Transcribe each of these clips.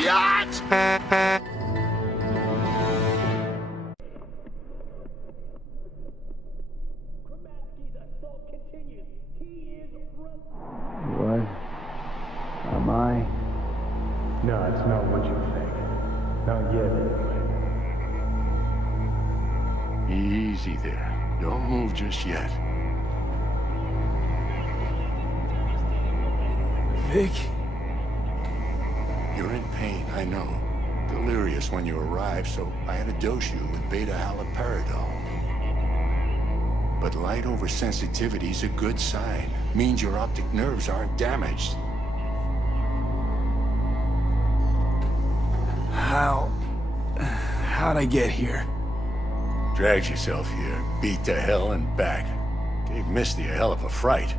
What am I? No, it's not what you think. Not yet, anyway. Easy there. Don't move just yet. Vic? You're in pain, I know. Delirious when you arrived, so I had to dose you with beta-haloperidol. But light oversensitivity's a good sign. Means your optic nerves aren't damaged. How'd I get here? Dragged yourself here, beat to hell and back. Gave Misty a hell of a fright.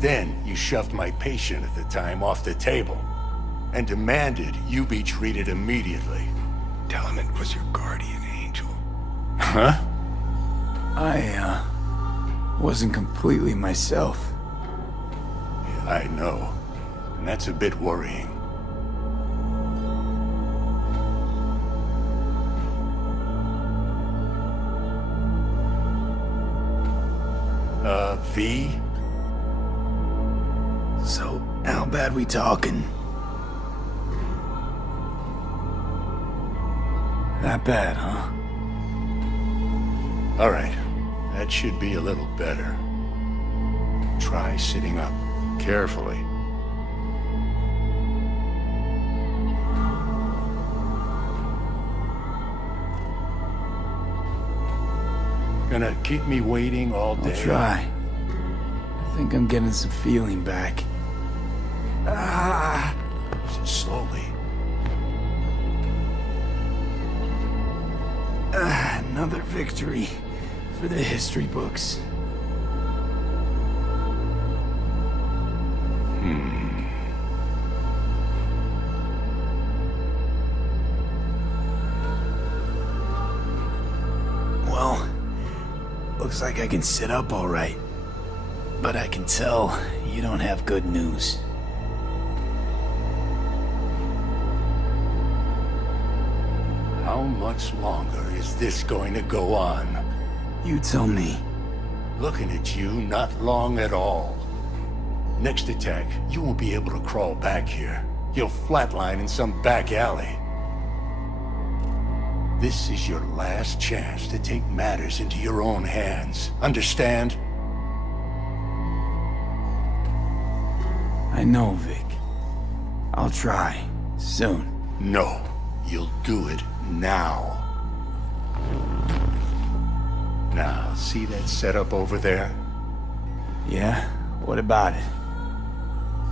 Then you shoved my patient at the time off the table and demanded you be treated immediately. Tell him it was your guardian angel. Huh? I wasn't completely myself. Yeah, I know. And that's a bit worrying. V? So, how bad we talking? That bad, huh? All right. That should be a little better. Try sitting up. Carefully. Gonna keep me waiting all day? I'll try. I think I'm getting some feeling back. Slowly. Another victory for the history books. Well, looks like I can sit up all right. But I can tell you don't have good news. How much longer is this going to go on? You tell me. Looking at you, not long at all. Next attack, you won't be able to crawl back here. You'll flatline in some back alley. This is your last chance to take matters into your own hands. Understand? I know, Vic. I'll try. Soon. No. You'll do it now. Now, see that setup over there? Yeah? What about it?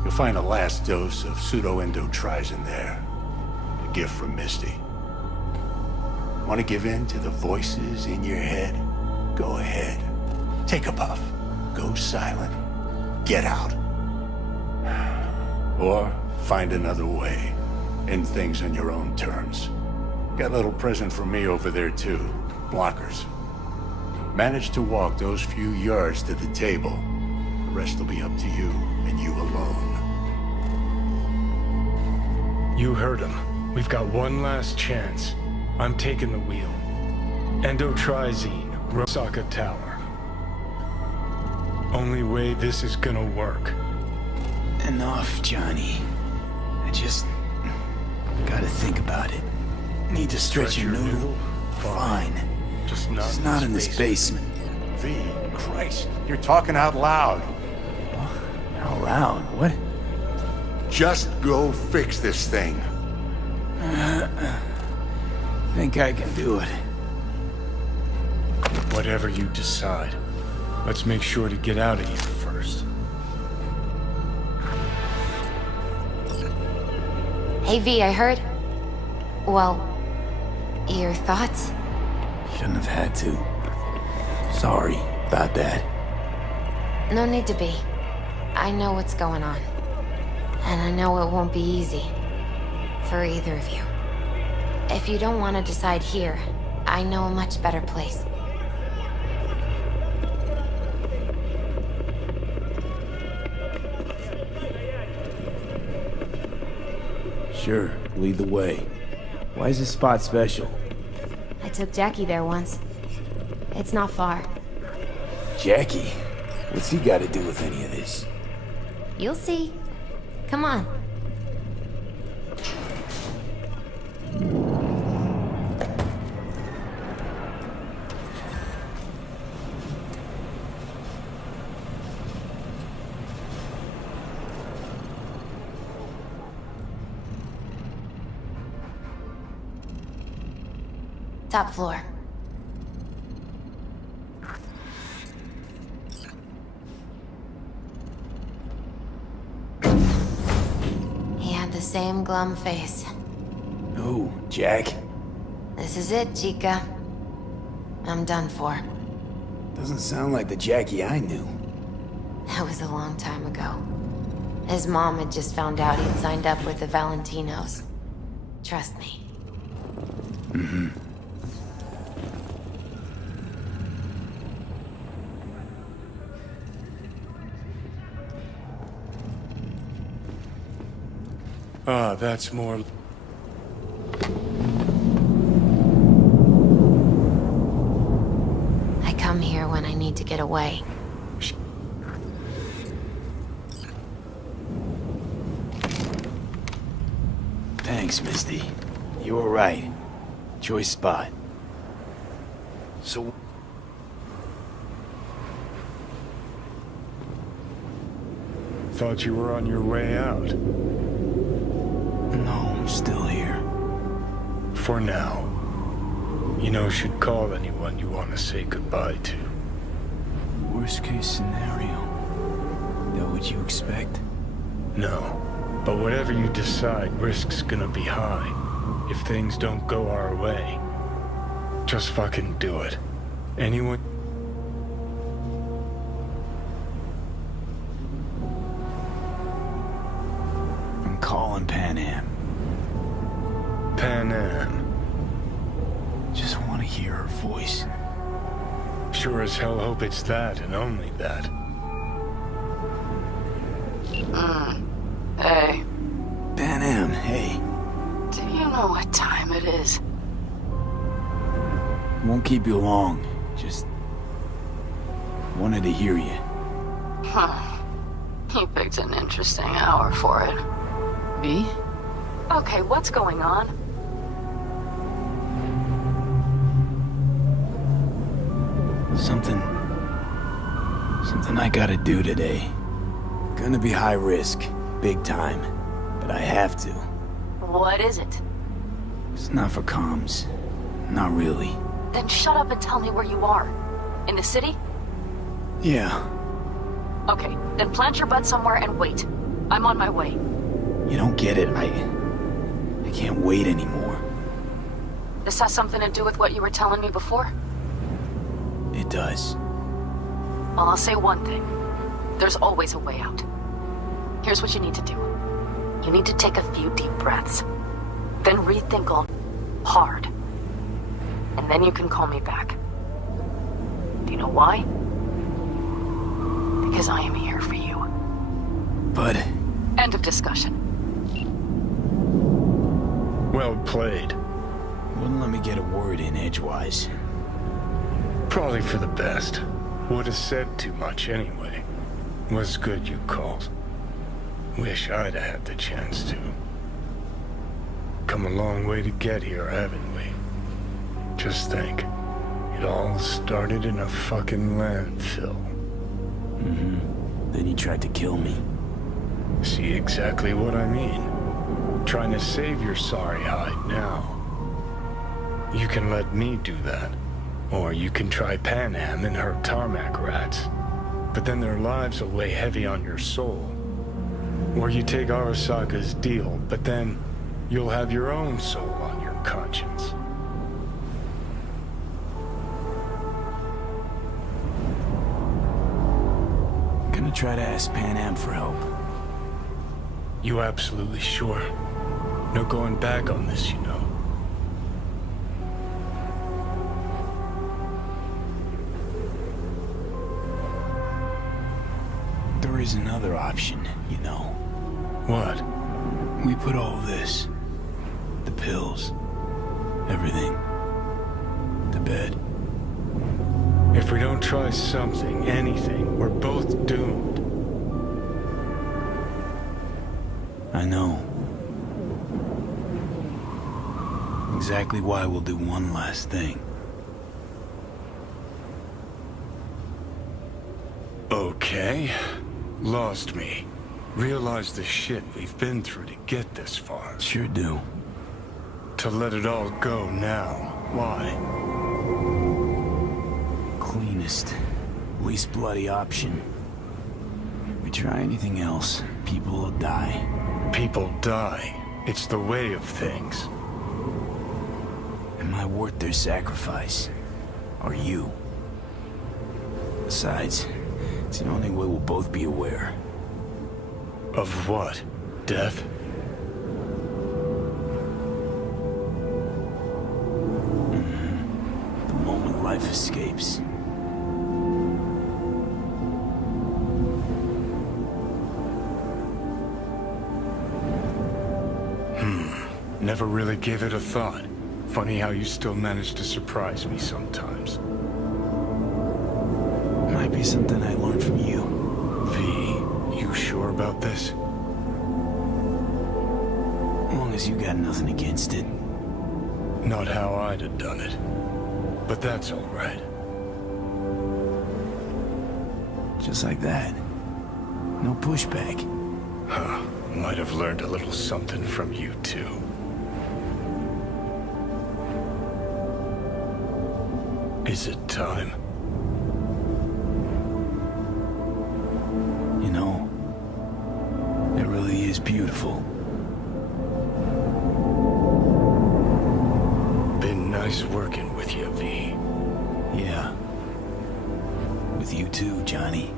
You'll find a last dose of pseudo-endotrizin there. A gift from Misty. Want to give in to the voices in your head? Go ahead. Take a puff. Go silent. Get out. Or find another way. End things on your own terms. Got a little present from me over there too. Blockers. Manage to walk those few yards to the table. The rest will be up to you, and you alone. You heard him. We've got one last chance. I'm taking the wheel. Endotrizine, Rosaka Tower. Only way this is gonna work. Enough, Johnny. I just gotta think about it. Need to stretch your noodle? Fine. Just It's not in this basement. V, Christ, you're talking out loud. Out loud? What? Just go fix this thing. Think I can do it. Whatever you decide. Let's make sure to get out of here first. Hey V, I heard. Well, your thoughts? Shouldn't have had to. Sorry about that. No need to be. I know what's going on. And I know it won't be easy. For either of you. If you don't want to decide here, I know a much better place. Sure, lead the way. Why is this spot special? I took Jackie there once. It's not far. Jackie? What's he got to do with any of this? You'll see. Come on. Top floor. He had the same glum face. Oh, Jack? This is it, Chica. I'm done for. Doesn't sound like the Jackie I knew. That was a long time ago. His mom had just found out he'd signed up with the Valentinos. Trust me. Mm-hmm. Ah, that's more... I come here when I need to get away. Thanks, Misty. You were right. Choice spot. So... Thought you were on your way out. No, I'm still here. For now. You know, should call anyone you want to say goodbye to. Worst case scenario. That what you expect? No. But whatever you decide, risk's gonna be high. If things don't go our way. Just fucking do it. Anyone... I'm calling Pan Am. Pan Am. Just want to hear her voice. Sure as hell hope it's that and only that. Hey, Pan Am, hey. do you know what time it is? Won't keep you long. Just... wanted to hear you. Huh. You picked an interesting hour for it. Me? Okay, what's going on? Something I gotta do today. Gonna be high risk, big time, but I have to. What is it? It's not for comms. Not really. Then shut up and tell me where you are. In the city? Yeah, Okay, then plant your butt somewhere and wait. I'm on my way. you don't get it. I can't wait anymore. This has something to do with what you were telling me before? It does. Well, I'll say one thing. There's always a way out. Here's what you need to do. You need to take a few deep breaths. Then rethink all hard. And then you can call me back. Do you know why? Because I am here for you. But... End of discussion. Well played. wouldn't let me get a word in edgewise. Probably for the best. Would have said too much anyway. Was good you called. Wish I'd have had the chance to. Come a long way to get here, haven't we? Just think. It all started in a fucking landfill. Mm-hmm. Then you tried to kill me. See exactly what I mean. Trying to save your sorry hide now. You can let me do that. Or you can try Pan Am and her tarmac rats. But then their lives will weigh heavy on your soul. Or you take Arasaka's deal, but then you'll have your own soul on your conscience. Gonna try to ask Pan Am for help. You absolutely sure? No going back on this, you know. There is another option, you know. What? We put all this, the pills, everything, to bed. If we don't try something, anything, we're both doomed. I know. Exactly why we'll do one last thing. Okay. Lost me. Realized the shit we've been through to get this far. Sure do. To let it all go now. Why? Cleanest, least bloody option. We try anything else, people will die. People die. It's the way of things. Am I worth their sacrifice? Are you? Besides, it's the only way we'll both be aware. Of what? Death? The moment life escapes. Never really gave it a thought. Funny how you still manage to surprise me sometimes. Might be something I learned from you. V, you sure about this? As long as you got nothing against it. Not how I'd have done it. But that's all right. Just like that. No pushback. Huh. Might have learned a little something from you, too. Is it time? You know, it really is beautiful. Been nice working with you, V. Yeah. With you too, Johnny.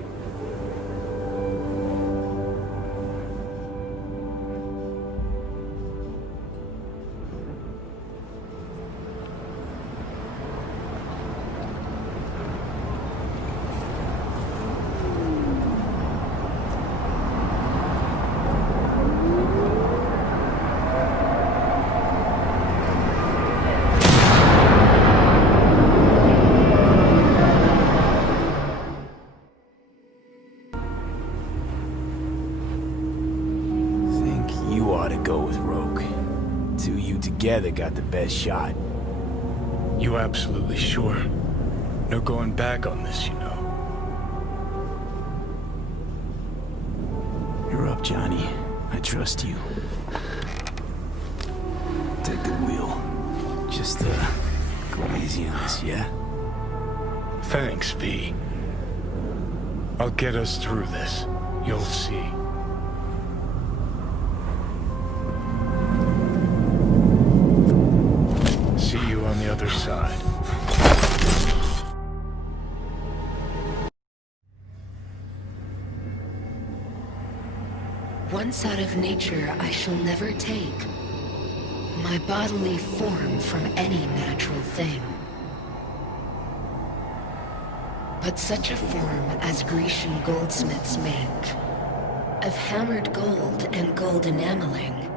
Together got the best shot. You absolutely sure? No going back on this, you know. You're up, Johnny. I trust you. Take the wheel. Just, go easy on us, yeah? Thanks, V. I'll get us through this. You'll see. See you on the other side. Once out of nature, I shall never take my bodily form from any natural thing. But such a form as Grecian goldsmiths make, of hammered gold and gold enameling,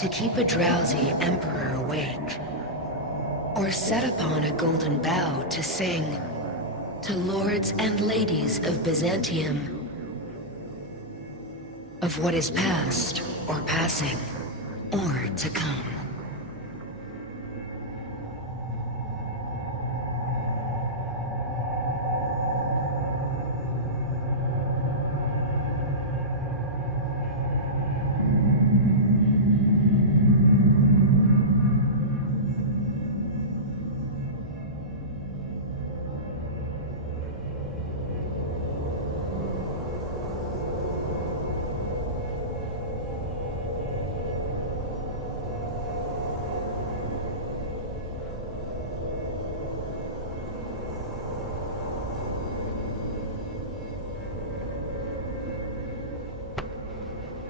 to keep a drowsy emperor awake, or set upon a golden bough to sing to lords and ladies of Byzantium, of what is past or passing or to come.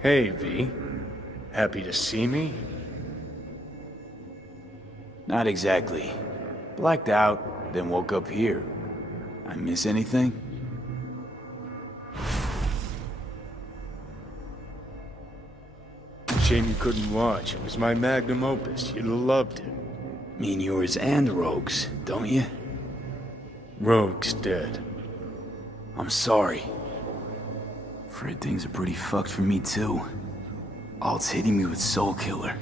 Hey, V. Happy to see me? Not exactly. Blacked out, then woke up here. I miss anything? Shame you couldn't watch. It was my magnum opus. You'd have loved it. Mean yours and Rogue's, don't you? Rogue's dead. I'm sorry. Afraid things are pretty fucked for me too. Alt's hitting me with Soul Killer.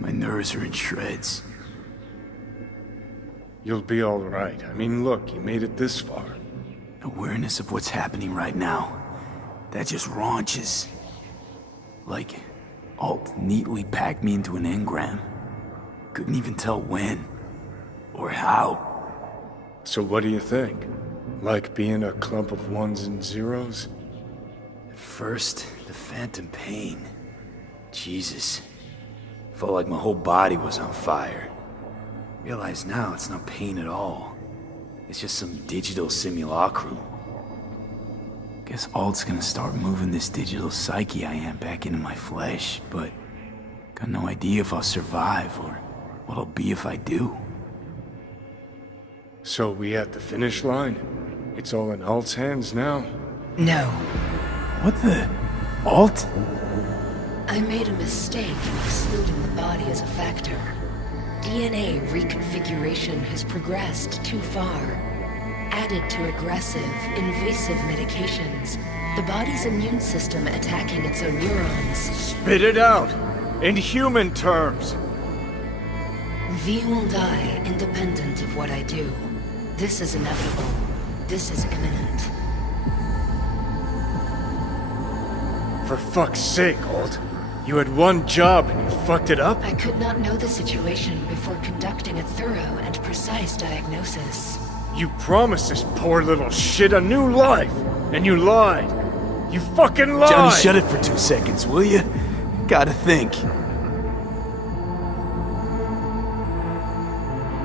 My nerves are in shreds. You'll be all right. I mean, look, you made it this far. Awareness of what's happening right now. That just raunches. Like, Alt neatly packed me into an engram. Couldn't even tell when. Or how. So what do you think? Like being a clump of ones and zeros? At first, the phantom pain. Jesus. Felt like my whole body was on fire. Realize now it's not pain at all. It's just some digital simulacrum. Guess Alt's gonna start moving this digital psyche I am back into my flesh, but got no idea if I'll survive or what I'll be if I do. So we at the finish line? It's all in Alt's hands now? No. What the? Alt? I made a mistake in excluding the body as a factor. DNA reconfiguration has progressed too far. Added to aggressive, invasive medications, the body's immune system attacking its own neurons. Spit it out! In human terms! V will die independent of what I do. This is inevitable. This is imminent. For fuck's sake, Alt. You had one job and you fucked it up? I could not know the situation before conducting a thorough and precise diagnosis. You promised this poor little shit a new life, and you lied. You fucking lied! Johnny, shut it for 2 seconds, will you? Gotta think.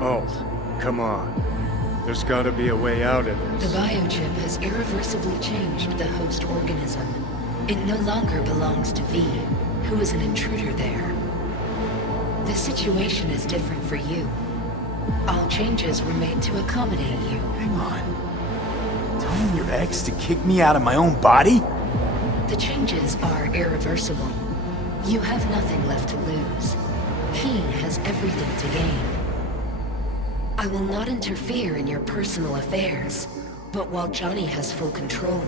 Alt, come on. There's gotta be a way out of The this. biochip has irreversibly changed the host organism. It no longer belongs to V, who is an intruder there. The situation is different for you. All changes were made to accommodate you. Hang on. Telling your ex to kick me out of my own body? The changes are irreversible. You have nothing left to lose. He has everything to gain. I will not interfere in your personal affairs, but while Johnny has full control,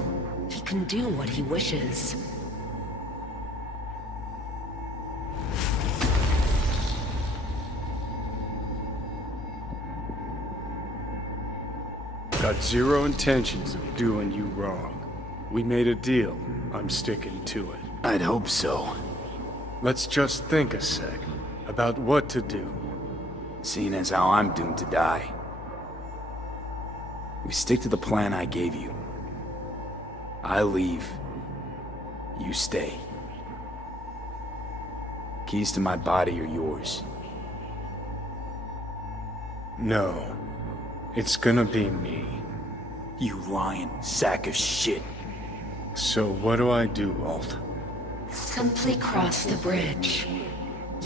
he can do what he wishes. Got zero intentions of doing you wrong. We made a deal. I'm sticking to it. I'd hope so. Let's just think a sec about what to do. Seeing as how I'm doomed to die. We stick to the plan I gave you. I leave. You stay. Keys to my body are yours. No. It's gonna be me. You lying sack of shit. So what do I do, Alt? Simply cross the bridge.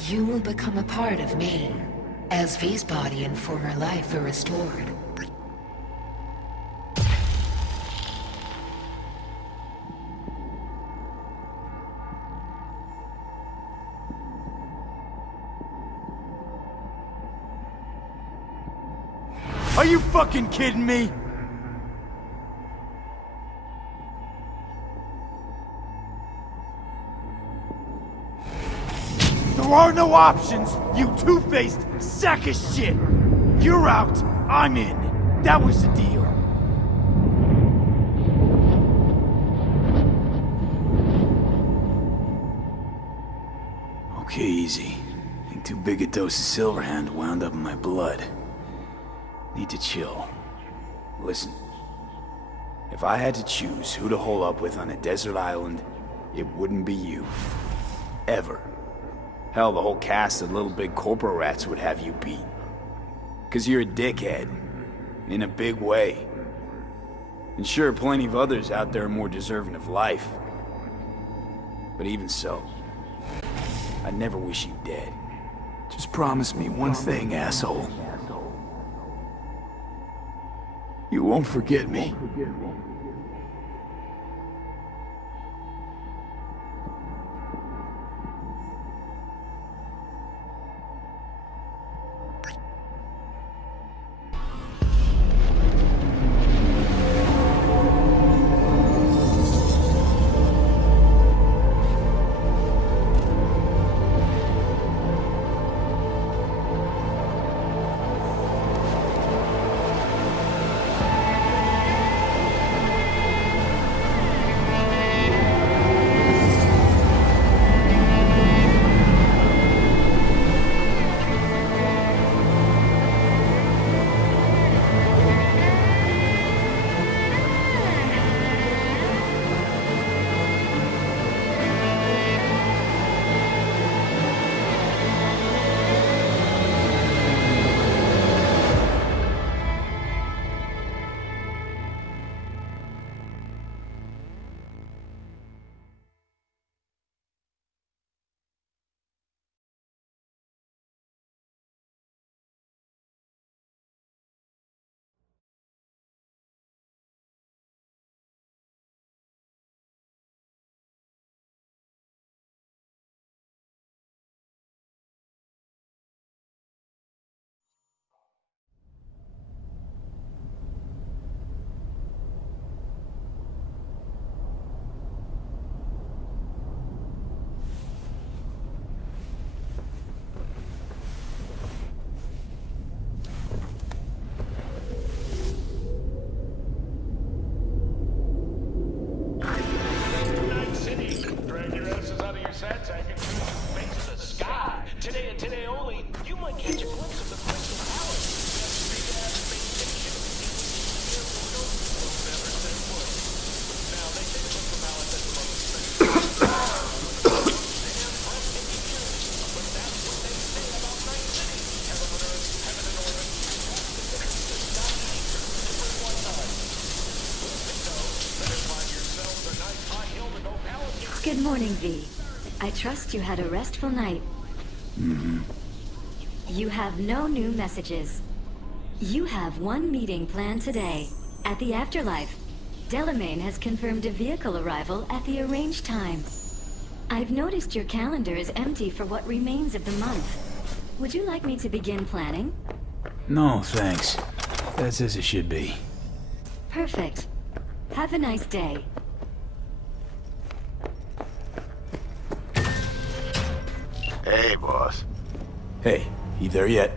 You will become a part of me, as V's body and former life are restored. Are you fucking kidding me? There are no options, you two-faced sack of shit! You're out, I'm in. That was the deal. Okay, easy. I think too big a dose of Silverhand wound up in my blood. Need to chill. Listen. If I had to choose who to hole up with on a desert island, it wouldn't be you. Ever. Hell, the whole cast of Little Big Corporal Rats would have you beat. 'Cause you're a dickhead. In a big way. And sure, plenty of others out there are more deserving of life. But even so, I'd never wish you dead. Just promise me one thing, asshole. You won't forget me. Good morning, V. I trust you had a restful night. You have no new messages. You have one meeting planned today, at the Afterlife. Delamain has confirmed a vehicle arrival at the arranged time. I've noticed your calendar is empty for what remains of the month. Would you like me to begin planning? No, thanks. That's as it should be. Perfect. Have a nice day. Hey, boss. Hey, you there yet?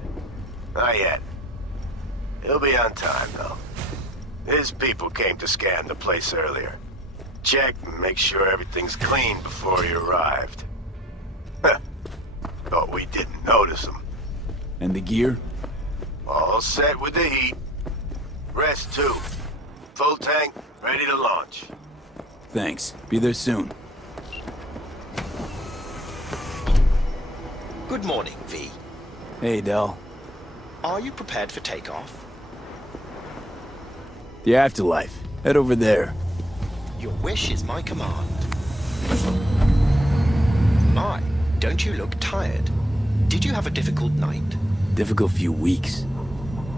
Not yet. He'll be on time, though. His people came to scan the place earlier. Check and make sure everything's clean before he arrived. Thought we didn't notice him. And the gear? All set with the heat. Rest too. Full tank, ready to launch. Thanks. Be there soon. Good morning, V. Hey, Del. Are you prepared for takeoff? The afterlife. Head over there. Your wish is my command. My, don't you look tired? Did you have a difficult night? Difficult few weeks.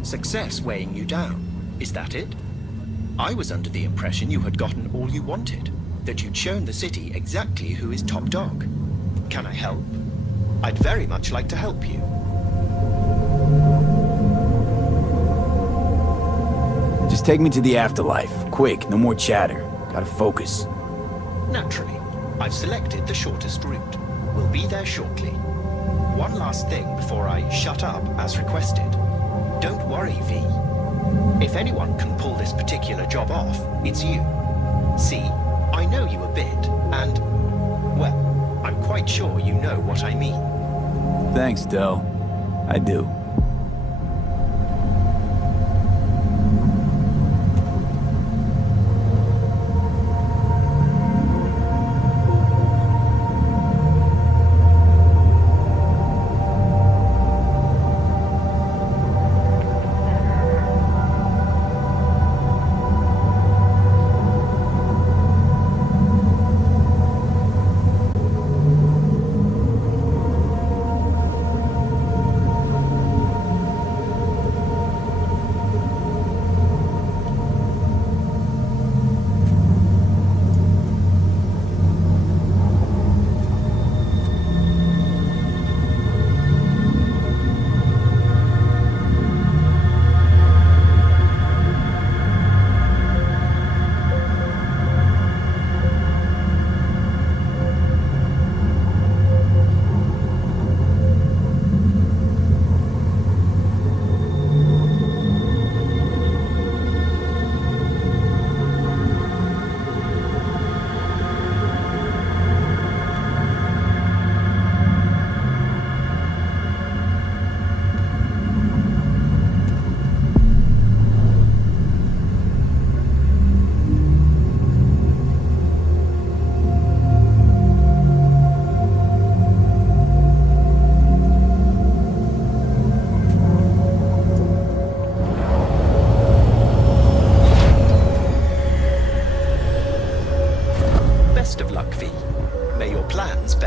Success weighing you down, is that it? I was under the impression you had gotten all you wanted, that you'd shown the city exactly who is top dog. Can I help? I'd very much like to help you. Just take me to the afterlife. Quick, no more chatter. Gotta focus. Naturally, I've selected the shortest route. We'll be there shortly. One last thing before I shut up as requested. Don't worry, V. If anyone can pull this particular job off, it's you. See, I know you a bit, and, well, I'm quite sure you know what I mean. Thanks, Del. I do.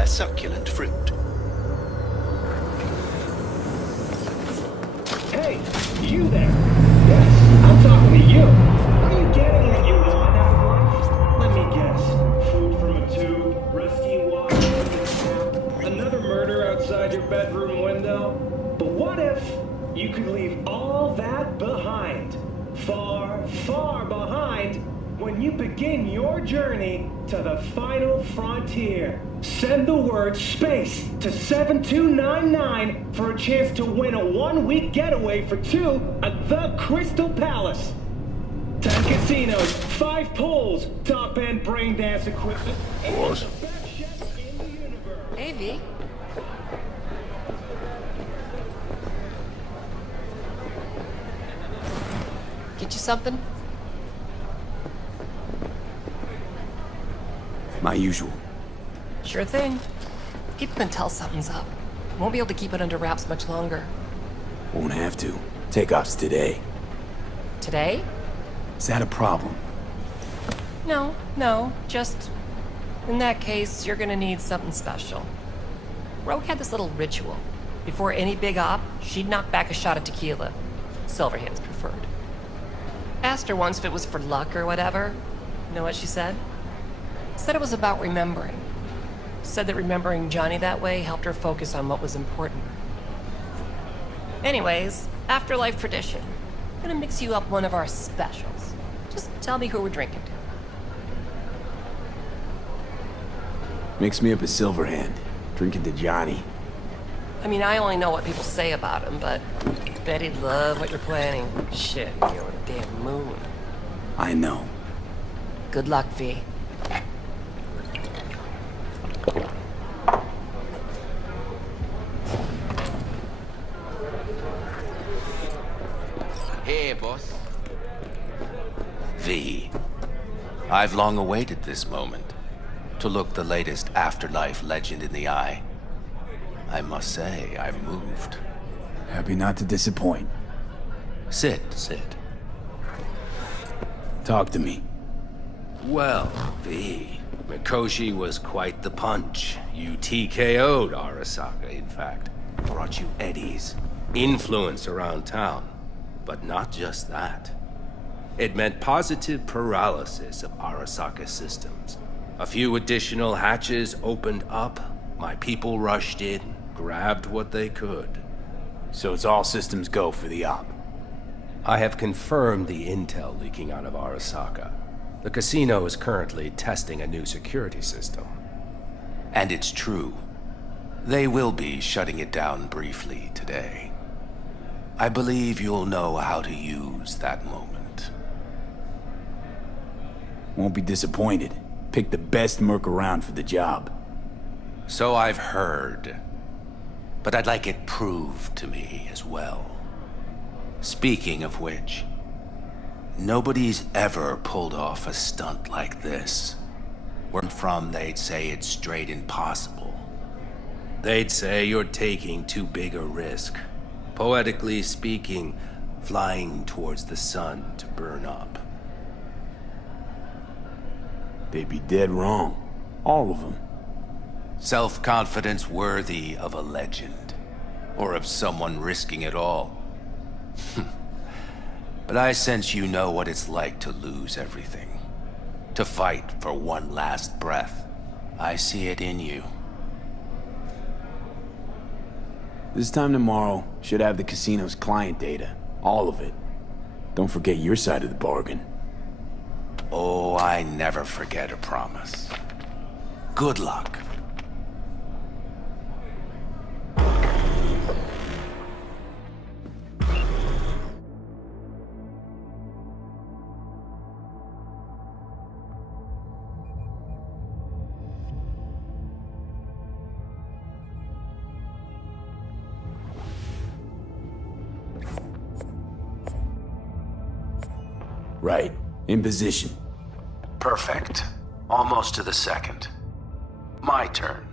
Succulent fruit. Hey, you there? Yes, I'm talking to you. Are you getting what you want out of life? Let me guess. Food from a tube, rusty water from the tap, another murder outside your bedroom window. But what if you could leave all that behind? Far, far behind when you begin your journey to the final frontier. Send the word SPACE to 7299 for a chance to win a one-week getaway for two at the Crystal Palace. 10 casinos, 5 pools, top-end brain dance equipment, and the best chefs in the universe. Hey, V. Get you something? My usual. Sure thing. People can tell something's up. Won't be able to keep it under wraps much longer. Won't have to. Takeoff's today. Today? Is that a problem? No, just In that case, you're gonna need something special. Rogue had this little ritual. Before any big op, she'd knock back a shot of tequila. Silverhand's preferred. Asked her once if it was for luck or whatever. You know what she said? Said it was about remembering. Said that remembering Johnny that way helped her focus on what was important. Anyways, afterlife tradition. I'm gonna mix you up one of our specials. Just tell me who we're drinking to. Mix me up a Silverhand. Drinking to Johnny. I mean, I only know what people say about him, but bet he'd love what you're planning. Shit, you're on a damn moon. I know. Good luck, V. Hey, boss. V. I've long awaited this moment. To look the latest afterlife legend in the eye. I must say, I'm moved. Happy not to disappoint. Sit. Talk to me. Well, V. Mikoshi was quite the punch. You TKO'd Arasaka, in fact. Brought you eddies. Influence around town. But not just that. It meant positive paralysis of Arasaka systems. A few additional hatches opened up. My people rushed in, grabbed what they could. So it's all systems go for the op. I have confirmed the intel leaking out of Arasaka. The casino is currently testing a new security system. And it's true. They will be shutting it down briefly today. I believe you'll know how to use that moment. Won't be disappointed. Pick the best merc around for the job. So I've heard. But I'd like it proved to me as well. Speaking of which, nobody's ever pulled off a stunt like this. Where from they'd say it's straight impossible. They'd say you're taking too big a risk. Poetically speaking, flying towards the sun to burn up. They'd be dead wrong. All of them. Self-confidence worthy of a legend. Or of someone risking it all. But I sense you know what it's like to lose everything. To fight for one last breath. I see it in you. This time tomorrow, should have the casino's client data. All of it. Don't forget your side of the bargain. Oh, I never forget a promise. Good luck. Right. In position. Perfect. Almost to the second. My turn.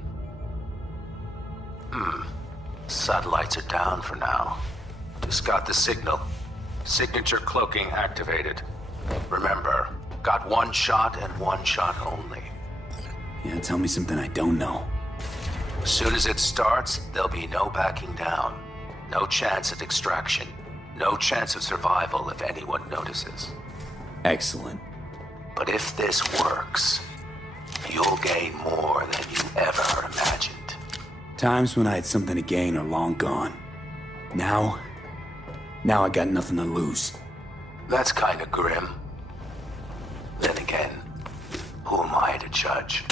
Satellites are down for now. Just got the signal. Signature cloaking activated. Remember, got one shot and one shot only. Yeah, tell me something I don't know. As soon as it starts, there'll be no backing down. No chance at extraction. No chance of survival if anyone notices. Excellent. But if this works, you'll gain more than you ever imagined. Times when I had something to gain are long gone. Now I got nothing to lose. That's kind of grim. Then again, who am I to judge?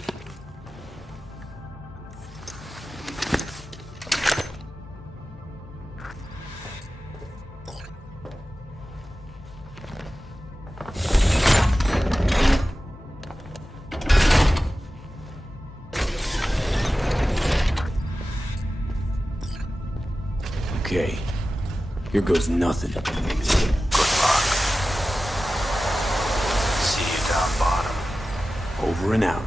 Okay, here goes nothing. Good luck. See you down bottom. Over and out.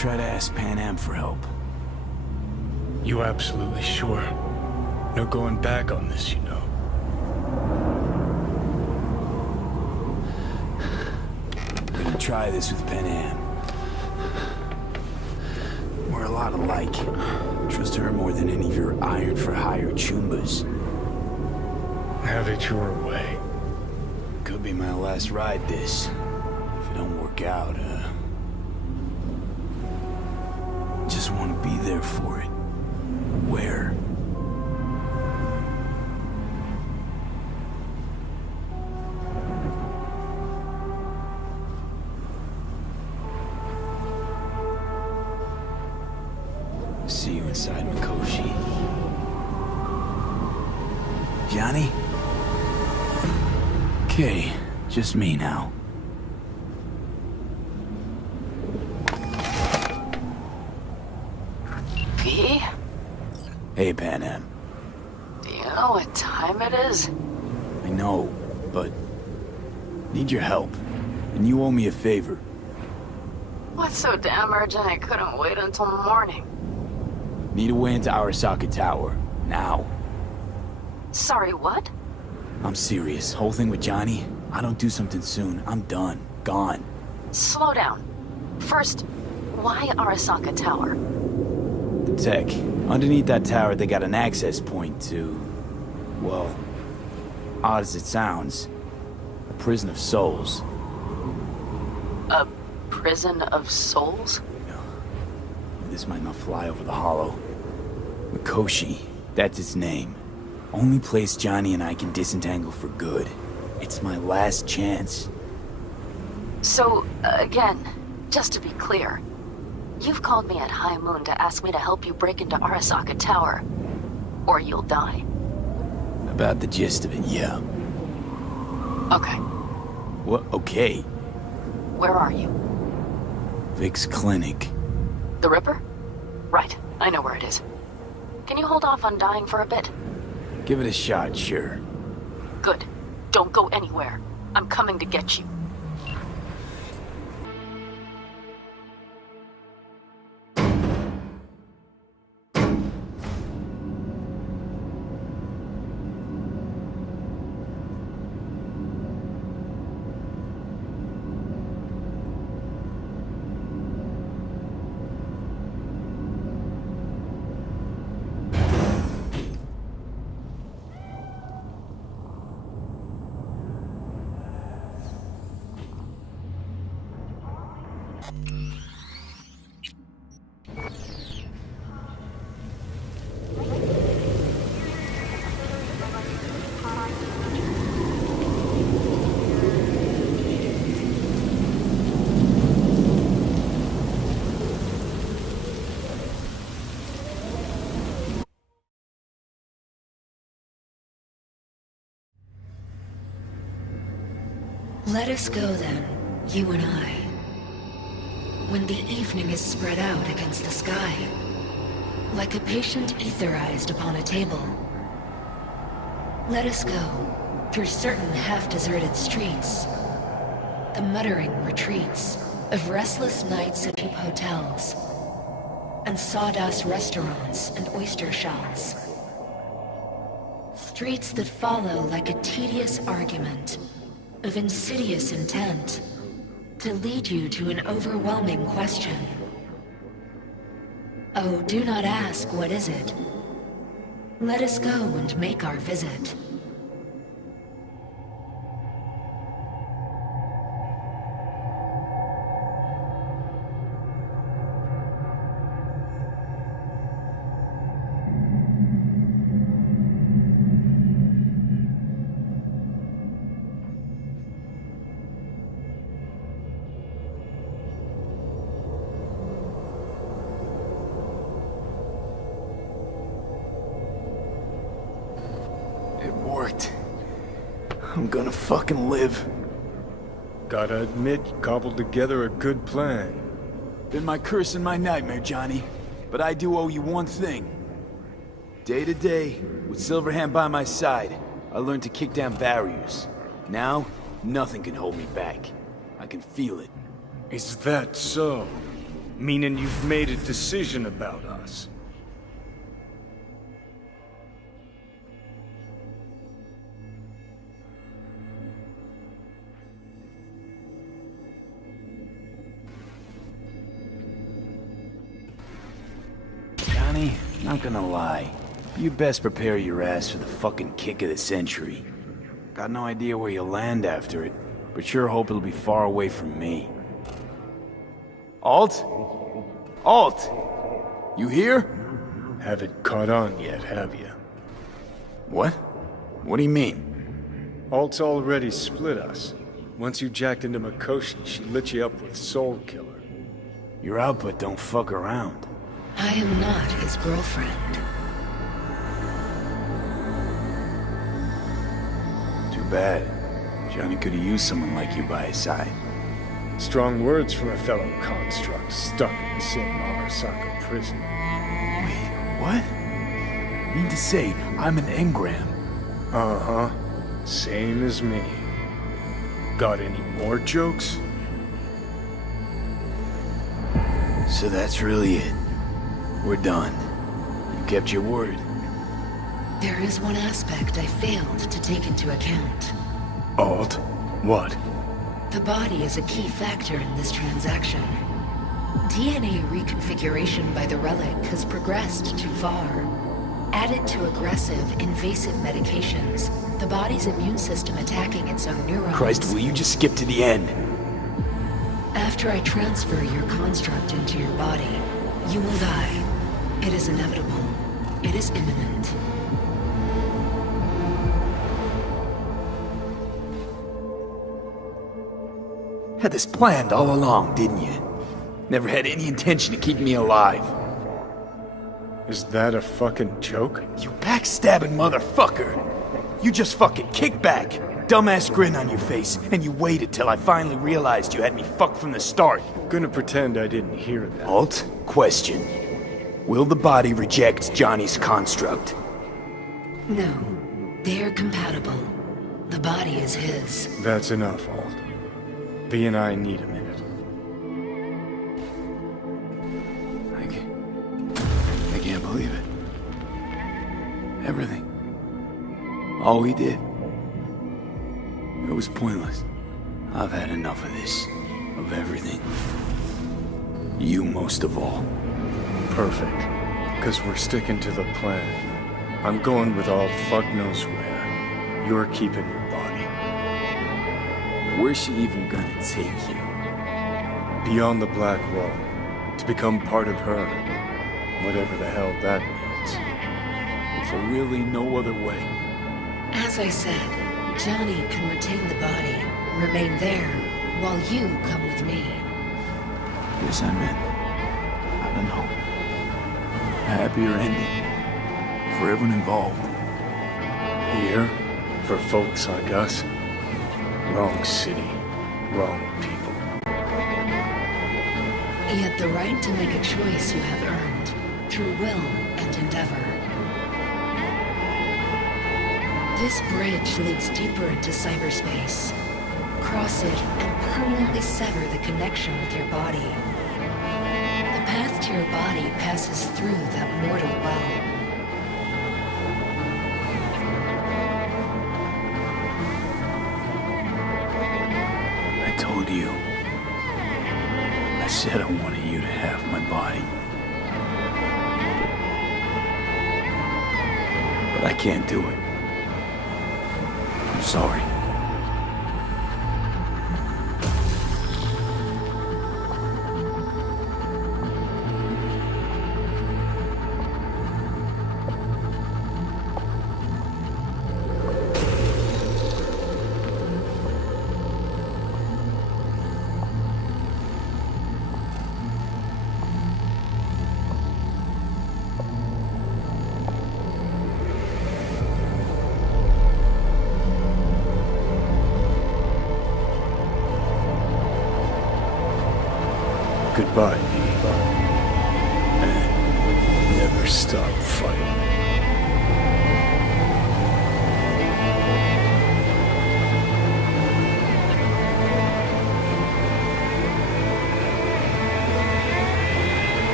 try to ask Pan Am for help. You absolutely sure? No going back on this, you know. I'm gonna try this with Pan Am. We're a lot alike. Trust her more than any of your iron-for-hire chumbas. Have it your way. Could be my last ride, this. If it don't work out, just want to be there for it. Where? See you inside Mikoshi. Johnny? Okay, just me now. V? Hey, Pan Am. Do you know what time it is? I know, but need your help. And you owe me a favor. What's so damn urgent I couldn't wait until morning? Need a way into Arasaka Tower. Now. Sorry, what? I'm serious. Whole thing with Johnny, I don't do something soon, I'm done. Gone. Slow down. First, why Arasaka Tower? The tech. Underneath that tower, they got an access point to... well, odd as it sounds, a prison of souls. A prison of souls? This might not fly over the hollow. Mikoshi, that's its name. Only place Johnny and I can disentangle for good. It's my last chance. So, again, just to be clear, you've called me at high moon to ask me to help you break into Arasaka Tower, or you'll die. About the gist of it, yeah. Okay. What? Okay. Where are you? Vic's clinic. The Ripper? Right, I know where it is. Can you hold off on dying for a bit? Give it a shot, sure. Good. Don't go anywhere. I'm coming to get you. Let us go then, you and I. When the evening is spread out against the sky, like a patient etherized upon a table. Let us go through certain half-deserted streets, the muttering retreats of restless nights at cheap hotels, and sawdust restaurants and oyster shells. Streets that follow like a tedious argument of insidious intent to lead you to an overwhelming question. Oh, do not ask, what is it? Let us go and make our visit. It worked. I'm gonna fucking live. Gotta admit, you cobbled together a good plan. Been my curse and my nightmare, Johnny. But I do owe you one thing. Day to day, with Silverhand by my side, I learned to kick down barriers. Now, nothing can hold me back. I can feel it. Is that so? Meaning you've made a decision about us. Johnny, not gonna lie. You best prepare your ass for the fucking kick of the century. Got no idea where you'll land after it, but sure hope it'll be far away from me. Alt? Alt! You here? Haven't caught on yet, have you? What? What do you mean? Alt's already split us. Once you jacked into Mikoshi, she lit you up with Soul Killer. Your output don't fuck around. I am not his girlfriend. Too bad. Johnny could have used someone like you by his side. Strong words from a fellow construct stuck in the same Arasaka prison. Wait, what? You mean to say I'm an engram? Uh-huh. Same as me. Got any more jokes? So that's really it. We're done. You kept your word. There is one aspect I failed to take into account. Alt? What? The body is a key factor in this transaction. DNA reconfiguration by the relic has progressed too far. Added to aggressive, invasive medications, the body's immune system attacking its own neurons. Christ, will you just skip to the end? After I transfer your construct into your body, you will die. It is inevitable. It is imminent. Had this planned all along, didn't you? Never had any intention to keep me alive. Is that a fucking joke? You backstabbing motherfucker! You just fucking kick back, dumbass grin on your face, and you waited till I finally realized you had me fucked from the start. Gonna pretend I didn't hear that. Alt, question. Will the body reject Johnny's construct? No. They are compatible. The body is his. That's enough, Alt. V and I need a minute. I can't believe it. Everything. All we did. It was pointless. I've had enough of this. Of everything. You most of all. Perfect. Because we're sticking to the plan. I'm going with Alt fuck knows where. You're keeping your body. Where's she even gonna take you? Beyond the Black Wall. To become part of her. Whatever the hell that means. So really no other way. As I said, Johnny can retain the body, remain there, while you come with me. Yes, I meant. I don't know. A happier ending. For everyone involved. Here, for folks like us, wrong city, wrong people. Yet the right to make a choice you have earned, through will and endeavor. This bridge leads deeper into cyberspace. Cross it and permanently sever the connection with your body. The path to your body passes through that mortal well. I told you. I said I wanted you to have my body. But I can't do it. I'm sorry. Goodbye, V. And never stop fighting.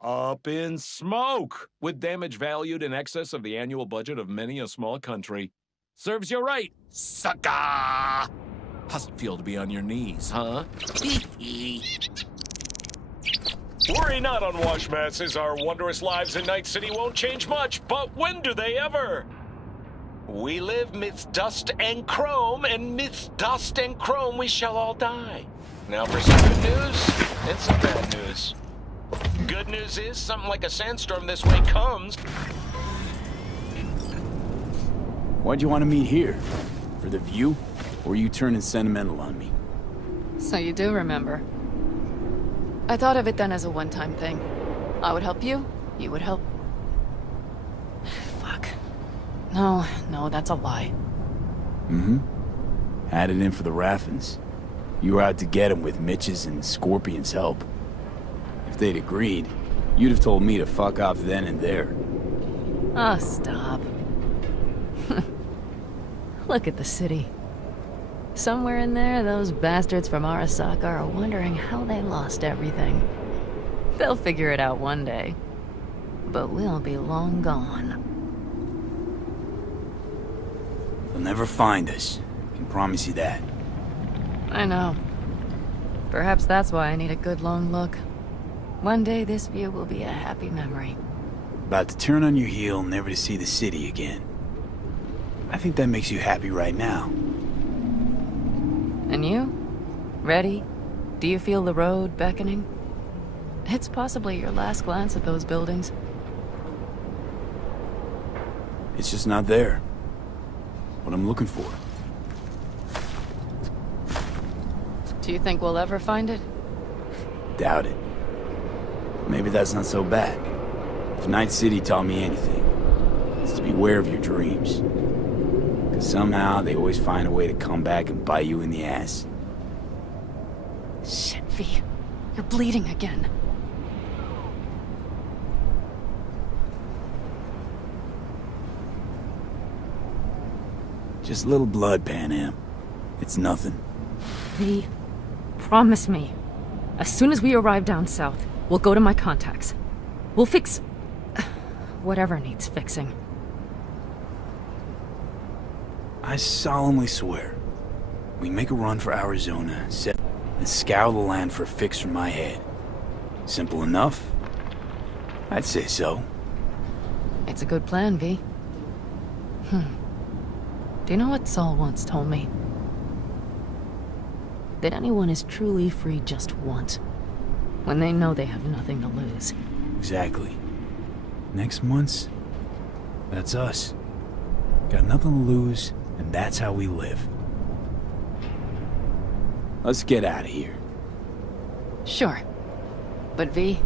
Up in smoke, with damage valued in excess of the annual budget of many a small country. Serves you right, sucker! How's it feel to be on your knees, huh? Worry not, unwashed masses. Our wondrous lives in Night City won't change much, but when do they ever? We live midst dust and chrome, and midst dust and chrome we shall all die. Now for some good news and some bad news. Good news is, something like a sandstorm this way comes. Why'd you want to meet here? For the view? Or are you turning sentimental on me? So you do remember. I thought of it then as a one-time thing. I would help you, you would help... Fuck. No, that's a lie. Mm-hmm. Had it in for the Raffins. You were out to get him with Mitch's and Scorpion's help. If they'd agreed, you'd have told me to fuck off then and there. Oh, stop. Look at the city. Somewhere in there, those bastards from Arasaka are wondering how they lost everything. They'll figure it out one day. But we'll be long gone. They'll never find us. I can promise you that. I know. Perhaps that's why I need a good long look. One day this view will be a happy memory. About to turn on your heel, never to see the city again. I think that makes you happy right now. And you? Ready? Do you feel the road beckoning? It's possibly your last glance at those buildings. It's just not there. What I'm looking for. Do you think we'll ever find it? Doubt it. Maybe that's not so bad. If Night City taught me anything, it's to beware of your dreams. Because somehow they always find a way to come back and bite you in the ass. Shit, V. You're bleeding again. Just a little blood, Pan Am. It's nothing. V, promise me. As soon as we arrive down south, we'll go to my contacts. We'll fix... whatever needs fixing. I solemnly swear, we make a run for Arizona, and scour the land for a fix from my head. Simple enough? I'd say so. It's a good plan, V. Do you know what Saul once told me? That anyone is truly free just once, when they know they have nothing to lose. Exactly. Next month's, that's us. Got nothing to lose, and that's how we live. Let's get out of here. Sure. But V,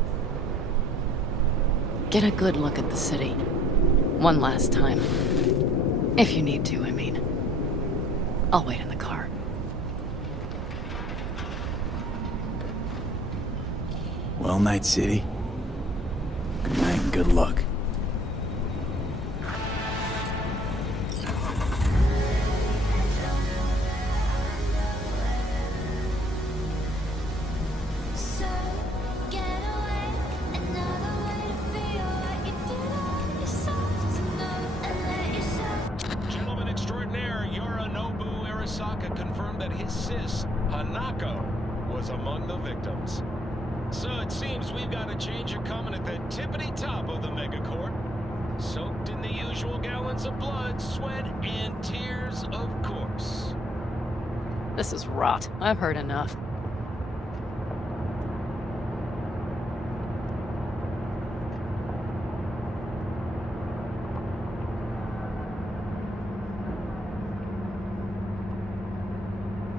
get a good look at the city. One last time. If you need to, I mean. I'll wait in the car. Well, Night City. Good night and good luck. Gentleman extraordinaire, Yorinobu Arasaka confirmed that his sis, Hanako, was among the victims. So it seems we've got a change of coming at the tippity top of the megacourt. Soaked in the usual gallons of blood, sweat, and tears, of course. This is rot. I've heard enough.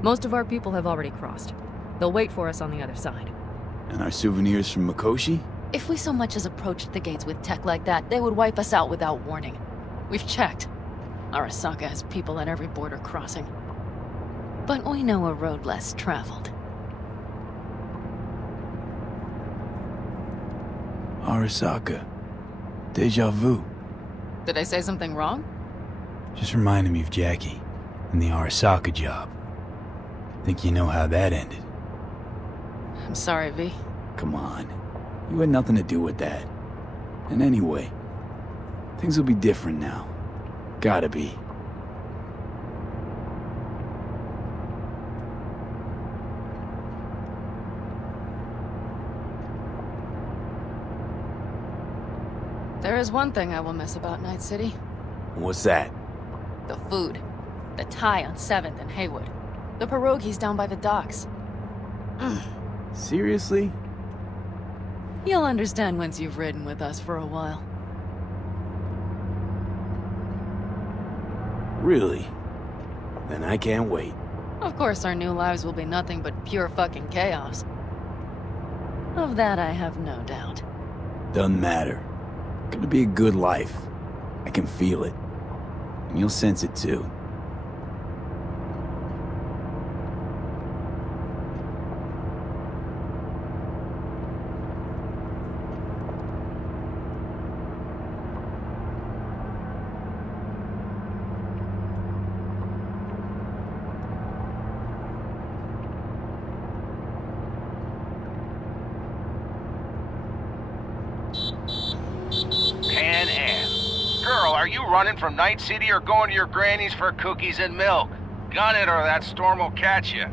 Most of our people have already crossed. They'll wait for us on the other side. And our souvenirs from Mikoshi? If we so much as approached the gates with tech like that, they would wipe us out without warning. We've checked. Arasaka has people at every border crossing. But we know a road less traveled. Arasaka. Deja vu. Did I say something wrong? Just reminded me of Jackie and the Arasaka job. Think you know how that ended? I'm sorry, V. Come on. You had nothing to do with that. And anyway, things will be different now. Gotta be. There is one thing I will miss about Night City. What's that? The food. The Thai on 7th and Haywood. The pierogies down by the docks. Seriously? You'll understand once you've ridden with us for a while. Really? Then I can't wait. Of course our new lives will be nothing but pure fucking chaos. Of that I have no doubt. Doesn't matter. Gonna be a good life. I can feel it. And you'll sense it too. Pan Am. Girl, are you running from Night City or going to your granny's for cookies and milk? Gun it or that storm will catch you.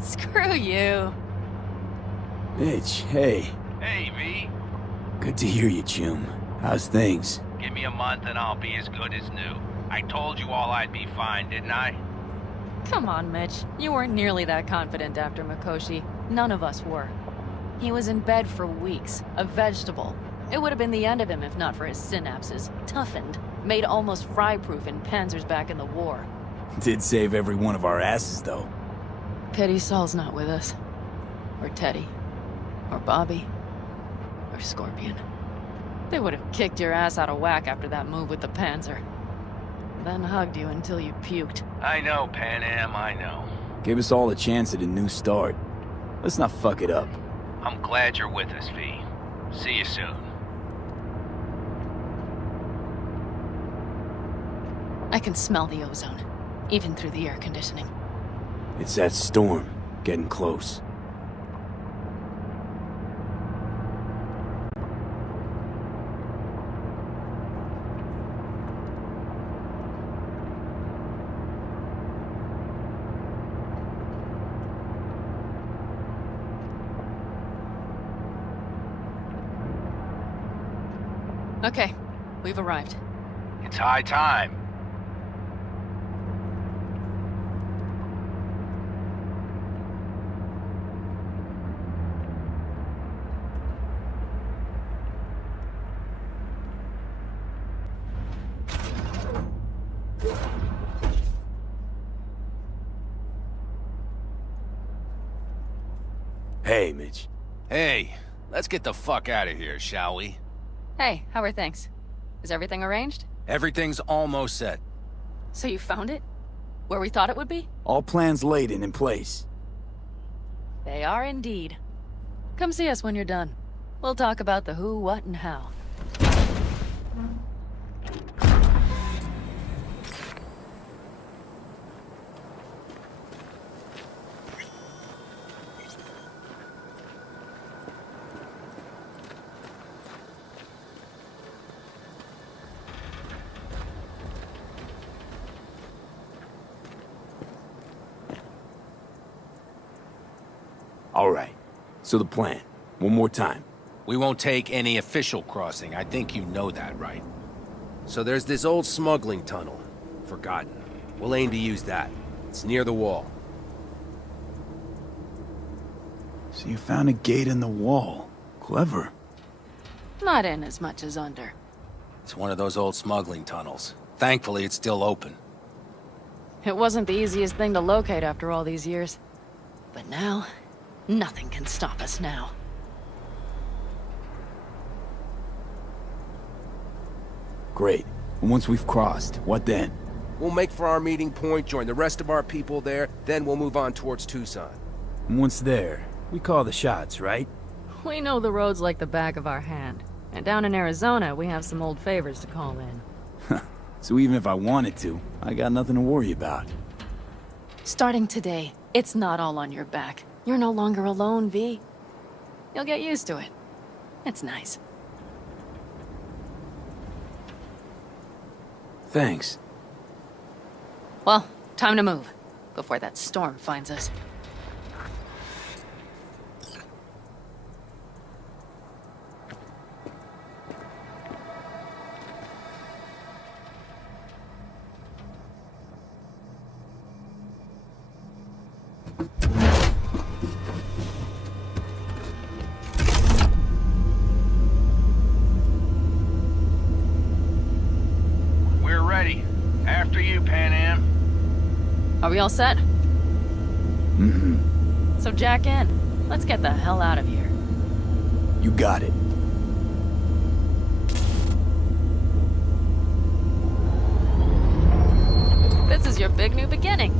Screw you. Mitch, hey. Hey, V. Good to hear you, Chum. How's things? Give me a month and I'll be as good as new. I told you all I'd be fine, didn't I? Come on, Mitch. You weren't nearly that confident after Mikoshi. None of us were. He was in bed for weeks, a vegetable. It would have been the end of him if not for his synapses. Toughened, made almost fry-proof in panzers back in the war. Did save every one of our asses, though. Pity Saul's not with us. Or Teddy. Or Bobby. Or Scorpion. They would have kicked your ass out of whack after that move with the Panzer. Then hugged you until you puked. I know, Pan Am, I know. Gave us all a chance at a new start. Let's not fuck it up. I'm glad you're with us, V. See you soon. I can smell the ozone, even through the air conditioning. It's that storm, getting close. Okay, we've arrived. It's high time. Hey, Mitch. Hey, let's get the fuck out of here, shall we? Hey, how are things? Is everything arranged? Everything's almost set. So you found it? Where we thought it would be? All plans laid and in place. They are indeed. Come see us when you're done. We'll talk about the who, what, and how. All right. So the plan. One more time. We won't take any official crossing. I think you know that, right? So there's this old smuggling tunnel. Forgotten. We'll aim to use that. It's near the wall. So you found a gate in the wall. Clever. Not in as much as under. It's one of those old smuggling tunnels. Thankfully, it's still open. It wasn't the easiest thing to locate after all these years. But now, nothing can stop us now. Great. And once we've crossed, what then? We'll make for our meeting point, join the rest of our people there, then we'll move on towards Tucson. And once there, we call the shots, right? We know the roads like the back of our hand. And down in Arizona, we have some old favors to call in. So even if I wanted to, I got nothing to worry about. Starting today, it's not all on your back. You're no longer alone, V. You'll get used to it. It's nice. Thanks. Well, time to move, before that storm finds us. We're ready. After you, Pan Am. Are we all set? Mm-hmm. So jack in. Let's get the hell out of here. You got it. This is your big new beginning.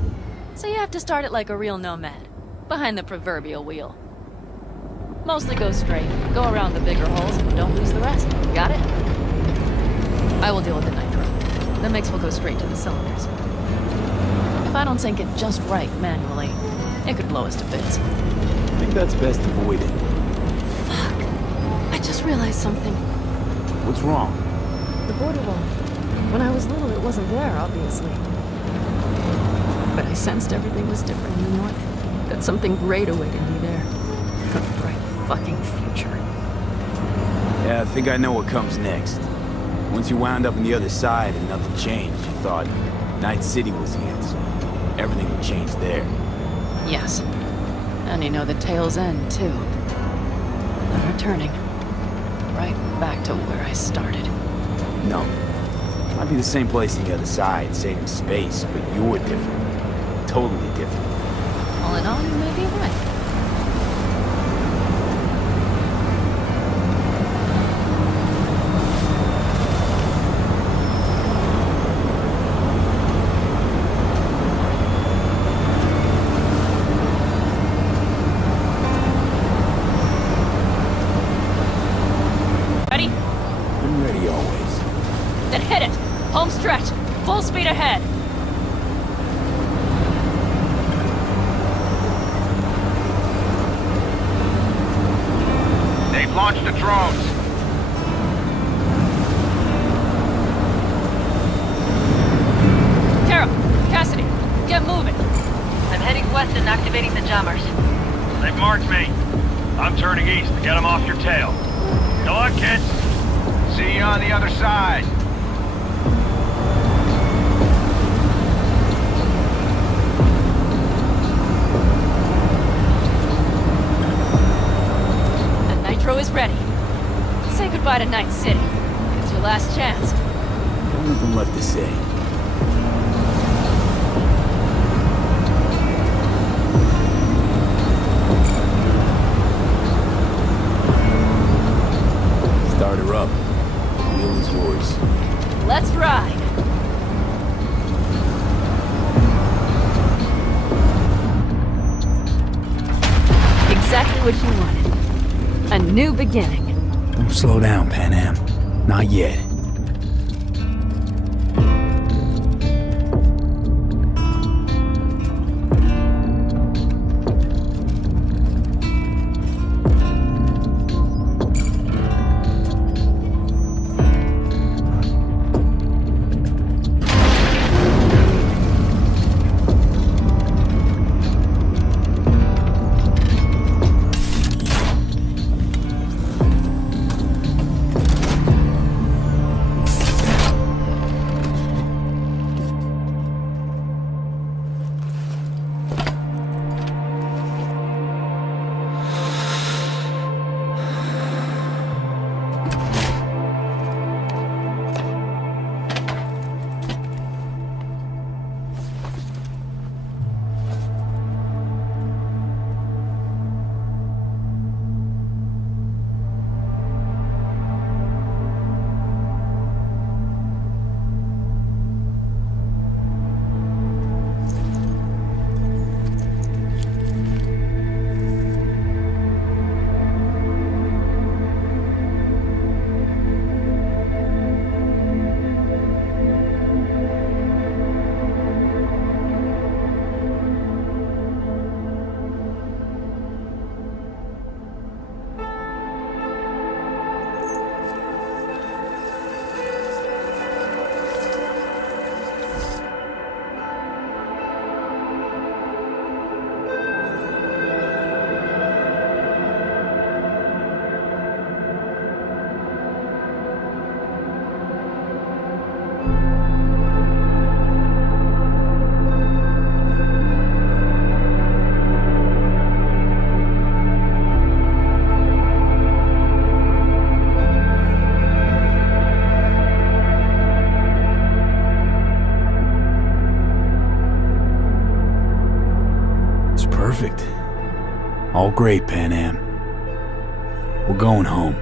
So you have to start it like a real nomad. Behind the proverbial wheel. Mostly go straight. Go around the bigger holes and don't lose the rest. Got it? I will deal with the nitro. The mix will go straight to the cylinders. If I don't sync it just right manually, it could blow us to bits. I think that's best avoided. Fuck. I just realized something. What's wrong? The border wall. When I was little, it wasn't there, obviously. But I sensed everything was different in the north. That something great awaited me there. A bright fucking future. Yeah, I think I know what comes next. Once you wound up on the other side and nothing changed, you thought Night City was the answer. Everything would change there. Yes. And you know the tale's end, too. I'm returning. Right back to where I started. No. Might be the same place on the other side, saving space, but you're different. Totally different. All in all, you may be right. Ready? Been ready always. Then hit it! Home stretch! Full speed ahead! They've launched the drones. Carol! Cassidy! Get moving! I'm heading west and activating the jammers. They've marked me. I'm turning east to get them off your tail. Good luck, kids. See you on the other side. The nitro is ready. Say goodbye to Night City. It's your last chance. Got nothing left to say. Start her up. The wheel is yours. Let's ride! Exactly what you wanted. A new beginning. Don't slow down, Pan Am. Not yet. All great, Pan Am. We're going home.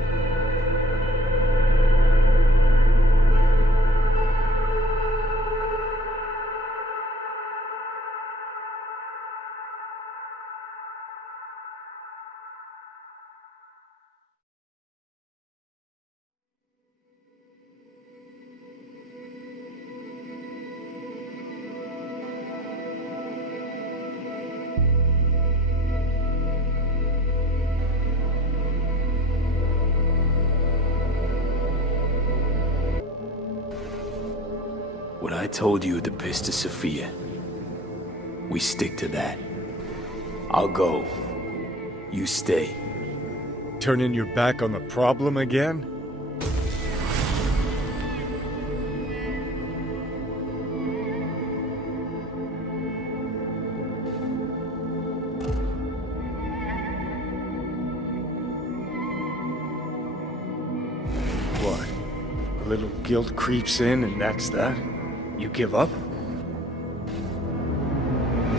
What I told you at the Pista Sophia, we stick to that. I'll go. You stay. Turning your back on the problem again? What? A little guilt creeps in and that's that? You give up?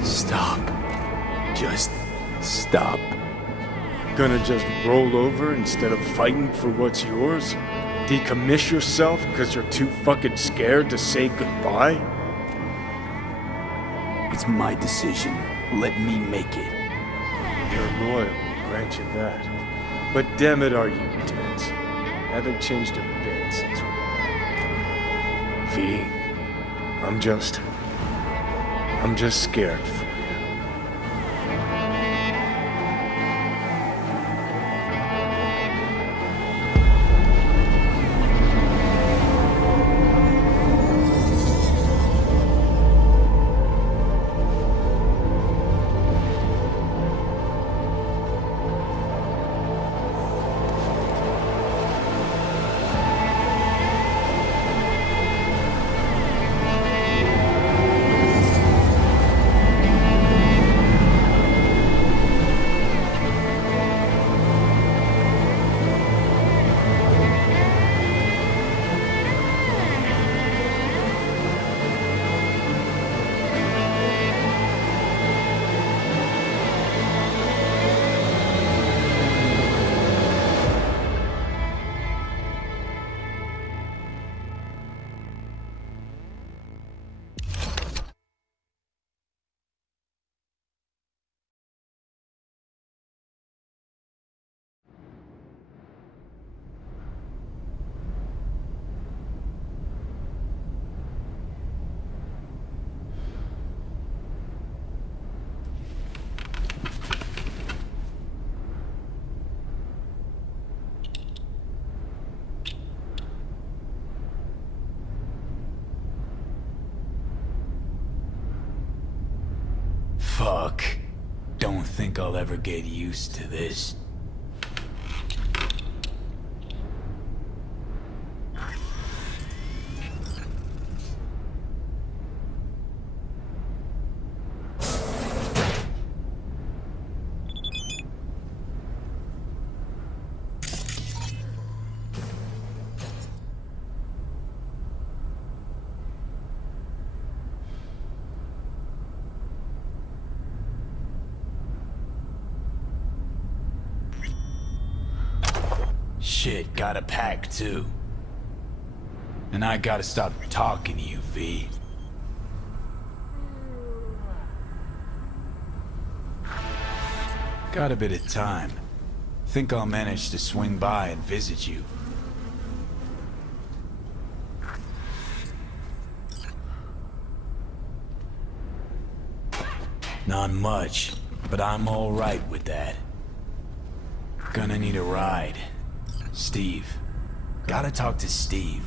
Stop. Just stop. Gonna just roll over instead of fighting for what's yours? Decommiss yourself because you're too fucking scared to say goodbye? It's my decision. Let me make it. You're loyal, I'll grant you that. But damn it, are you tense? Haven't changed a bit since we met. V, I'm just scared for you. Fuck. Don't think I'll ever get used to this. Shit, gotta pack too. And I gotta stop talking to you, V. Got a bit of time. Think I'll manage to swing by and visit you. Not much, but I'm all right with that. Gonna need a ride. Steve. Gotta talk to Steve.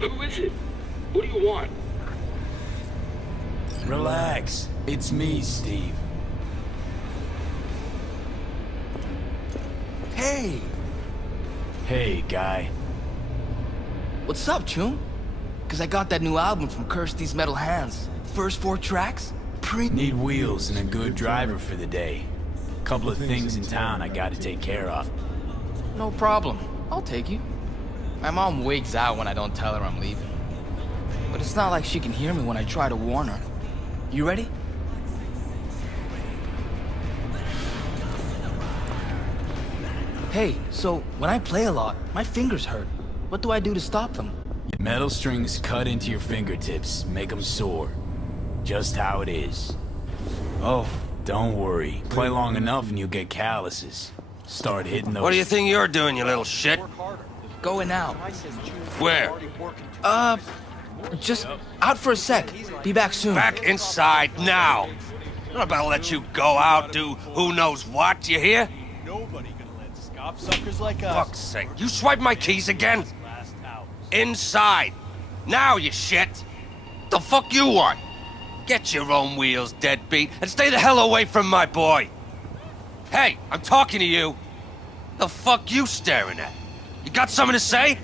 Who is it? What do you want? Relax. It's me, Steve. Hey! Hey, guy. What's up, Chum? Cause I got that new album from Kirsty's Metal Hands. First 4 tracks? Need wheels and a good driver for the day. Couple of things in town I gotta take care of. No problem. I'll take you. My mom wigs out when I don't tell her I'm leaving. But it's not like she can hear me when I try to warn her. You ready? Hey, so when I play a lot, my fingers hurt. What do I do to stop them? Metal strings cut into your fingertips, make them sore. Just how it is. Oh, don't worry. Play long enough and you'll get calluses. Start hitting those... What do you think you're doing, you little shit? Going out. Where? Just out for a sec. Be back soon. Back inside now. I'm not about to let you go out, do who knows what, you hear? Nobody gonna let scop suckers like us. Fuck's sake, you swipe my keys again? Inside. Now, you shit. The fuck you want? Get your own wheels, deadbeat, and stay the hell away from my boy. Hey, I'm talking to you. The fuck you staring at? You got something to say?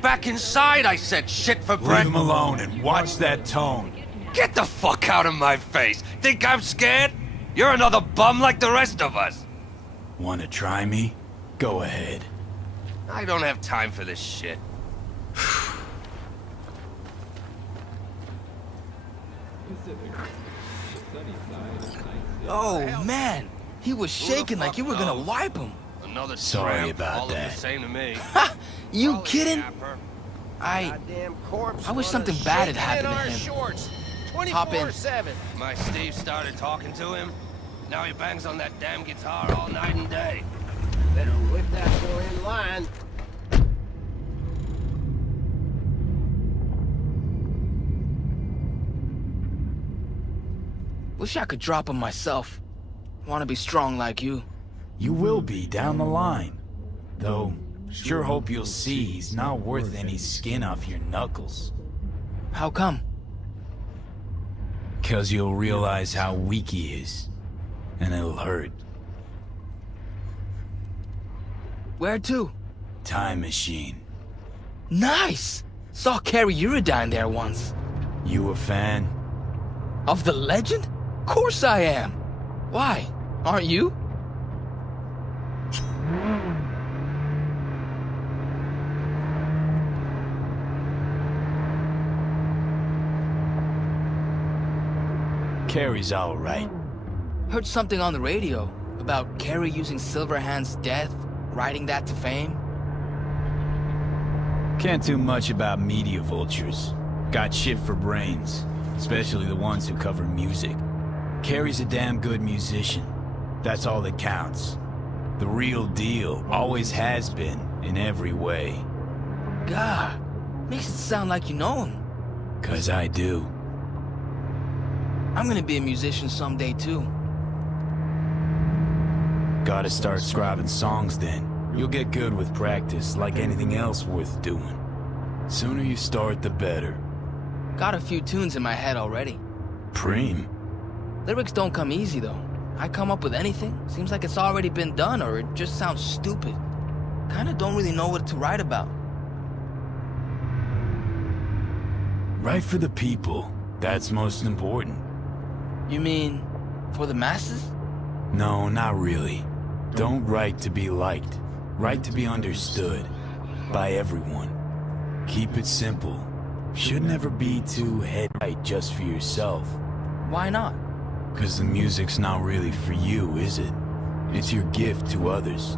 Back inside, I said, shit for breath. Leave him alone and watch that tone. Get the fuck out of my face. Think I'm scared? You're another bum like the rest of us. Wanna try me? Go ahead. I don't have time for this shit. Oh, man. He was shaking like you were gonna wipe him. Another Sorry tramp, about all of that. the same to me. Ha! You kidding? I wish something bad had happened to him. Hop in. My Steve started talking to him. Now he bangs on that damn guitar all night and day. Better whip that boy in line. Wish I could drop him myself. Wanna be strong like you. You will be down the line. Though, sure hope you'll see he's not worth any skin off your knuckles. How come? 'Cause you'll realize how weak he is. And it'll hurt. Where to? Time machine. Nice! Saw Carrie Uridine there once. You a fan? Of the legend? Course I am. Why? Aren't you? Carrie's all right. Heard something on the radio about Carrie using Silverhand's death, riding that to fame. Can't do much about media vultures. Got shit for brains, especially the ones who cover music. Carrie's a damn good musician. That's all that counts. The real deal, always has been, in every way. God, makes it sound like you know him. 'Cause I do. I'm gonna be a musician someday too. Gotta start scribing songs then. You'll get good with practice, like anything else worth doing. Sooner you start, the better. Got a few tunes in my head already. Preem. Lyrics don't come easy though. I come up with anything, seems like it's already been done or it just sounds stupid. Kinda don't really know what to write about. Write for the people. That's most important. You mean, for the masses? No, not really. Don't write to be liked. Write to be understood. By everyone. Keep it simple. Should never be too head-right just for yourself. Why not? 'Cause the music's not really for you, is it? It's your gift to others.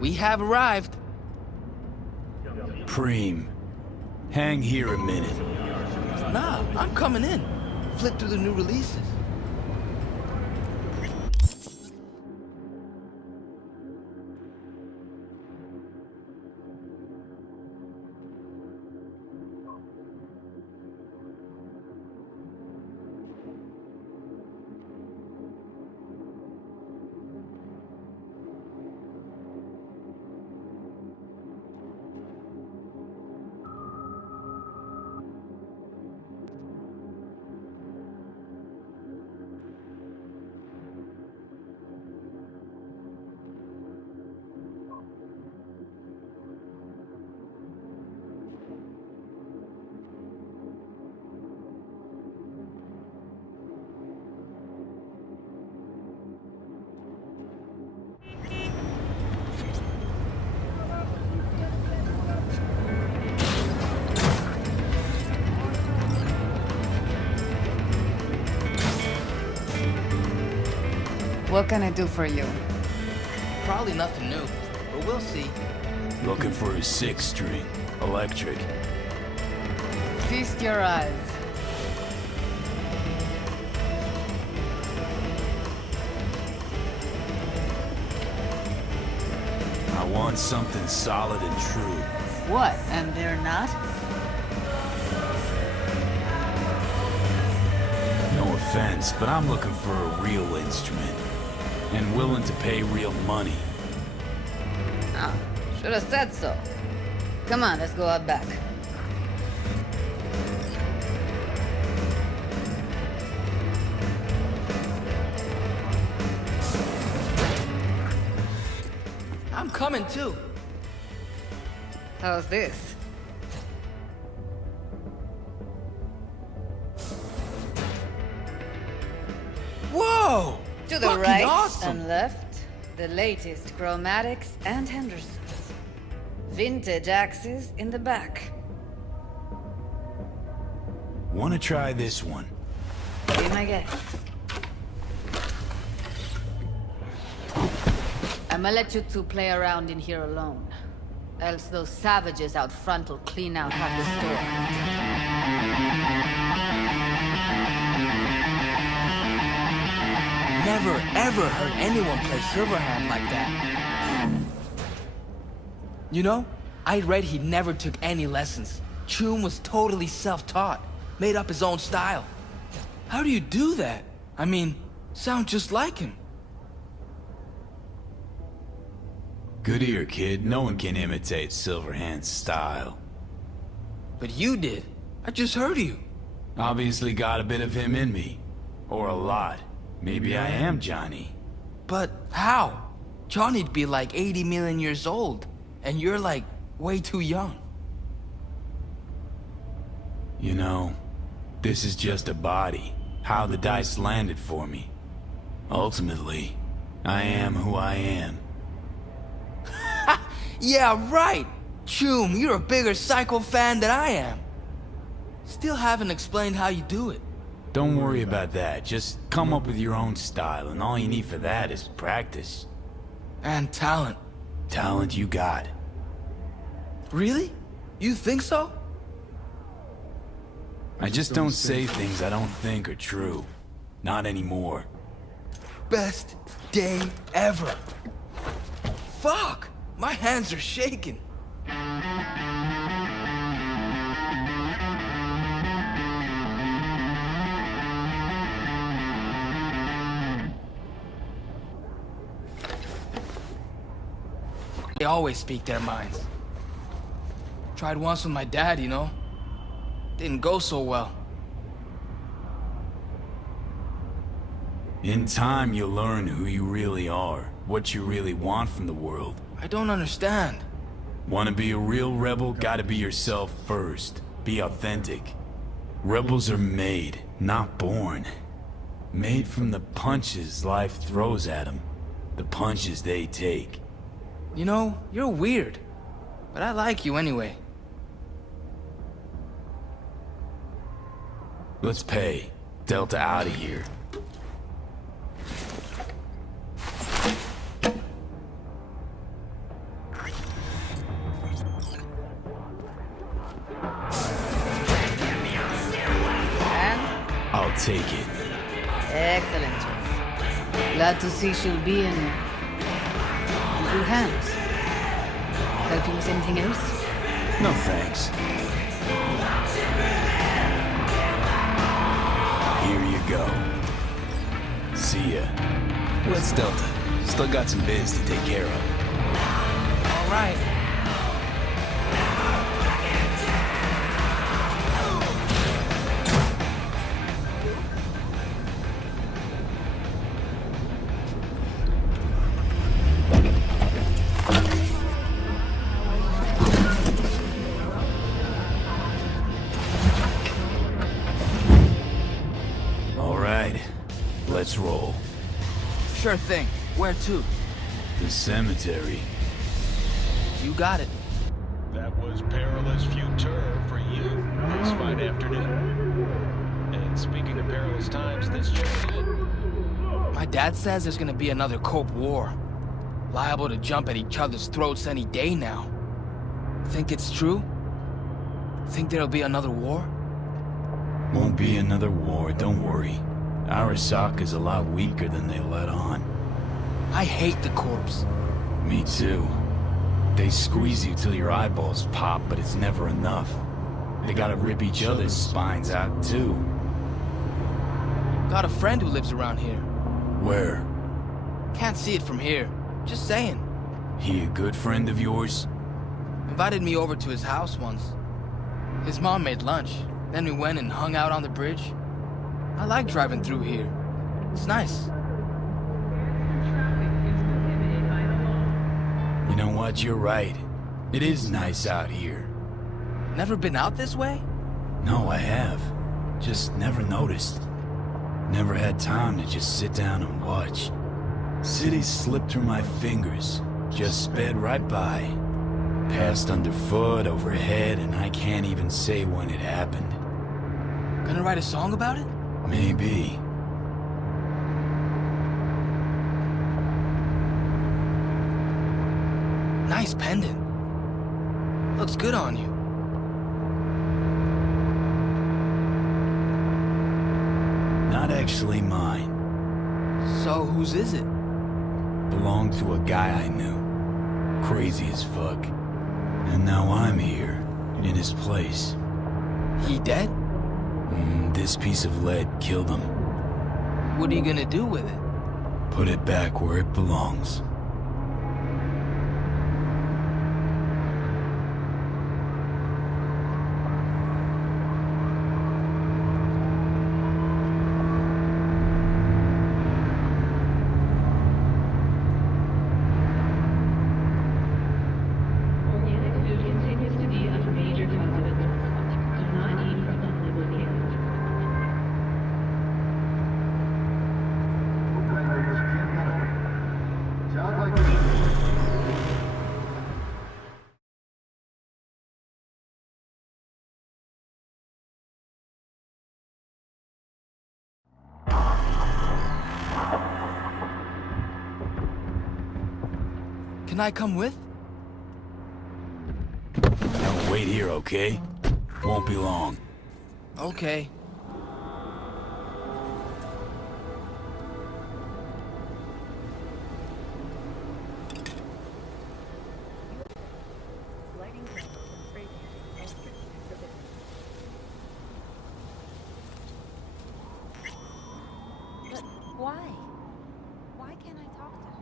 We have arrived. Preem. Hang here a minute. Nah, I'm coming in. Flip through the new releases. What can I do for you? Probably nothing new, but we'll see. Looking for a 6-string. Electric. Feast your eyes. I want something solid and true. What, and they're not? No offense, but I'm looking for a real instrument. And willing to pay real money. Ah, should have said so. Come on, let's go out back. I'm coming too. How's this? Whoa! To the Fucking right awesome. and left, the latest chromatics and Hendersons. Vintage axes in the back. Wanna try this one? Be my guest. I'ma let you two play around in here alone. Else those savages out front will clean out half the store. Never ever heard anyone play Silverhand like that. You know, I read he never took any lessons. Choom was totally self-taught, made up his own style. How do you do that? I mean, sound just like him. Good ear, kid. No one can imitate Silverhand's style. But you did. I just heard you. Obviously got a bit of him in me. Or a lot. Maybe I am Johnny. But how? Johnny'd be like 80 million years old, and you're like way too young. You know, this is just a body. How the dice landed for me. Ultimately, I am who I am. Yeah, right! Choom, you're a bigger Psycho fan than I am. Still haven't explained how you do it. Don't worry about that. Just come up with your own style, and all you need for that is practice. And talent. Talent you got. Really? You think so? I just don't say things I don't think are true. Not anymore. Best day ever. Fuck! My hands are shaking. They always speak their minds. Tried once with my dad, you know? Didn't go so well. In time, you'll learn who you really are, what you really want from the world. I don't understand. Want to be a real rebel, gotta be yourself first. Be authentic. Rebels are made, not born. Made from the punches life throws at them. The punches they take. You know, you're weird. But I like you anyway. Let's pay. Delta out of here. I'll take it. Excellent choice. Glad to see she'll be in good hands. Help you with anything else? No thanks. Here you go. See ya. Let's Delta. Still got some biz to take care of. All right. Let's roll. Sure thing. Where to? The cemetery. You got it. That was perilous future for you this fine afternoon. And speaking of perilous times, this just in. My dad says there's gonna be another Cope War. Liable to jump at each other's throats any day now. Think it's true? Think there'll be another war? Won't be another war, don't worry. Arasaka's a lot weaker than they let on. I hate the Corps. Me too. They squeeze you till your eyeballs pop, but it's never enough. They gotta rip each other's spines out too. Got a friend who lives around here. Where? Can't see it from here. Just saying. He a good friend of yours? Invited me over to his house once. His mom made lunch. Then we went and hung out on the bridge. I like driving through here. It's nice. You know what? You're right. It is nice out here. Never been out this way? No, I have. Just never noticed. Never had time to just sit down and watch. Cities slipped through my fingers. Just sped right by. Passed underfoot, overhead, and I can't even say when it happened. Gonna write a song about it? Maybe. Nice pendant. Looks good on you. Not actually mine. So whose is it? Belonged to a guy I knew. Crazy as fuck. And now I'm here, in his place. He dead? This piece of lead killed him. What are you gonna do with it? Put it back where it belongs. Can I come with? Now wait here, okay? Won't be long. Okay. But why? Why can't I talk to her?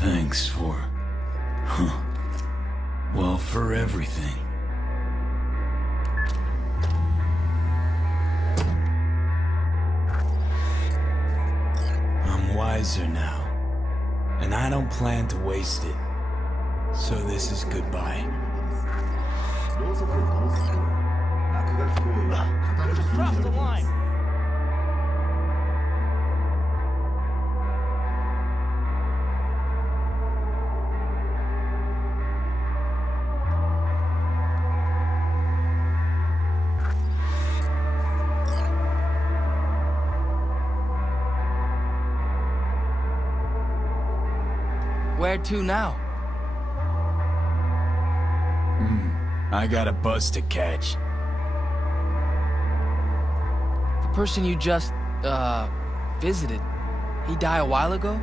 Thanks for... well, for everything. I'm wiser now. And I don't plan to waste it. So this is goodbye. Just cross the line. Where to now? I got a bus to catch. The person you just, visited, he died a while ago?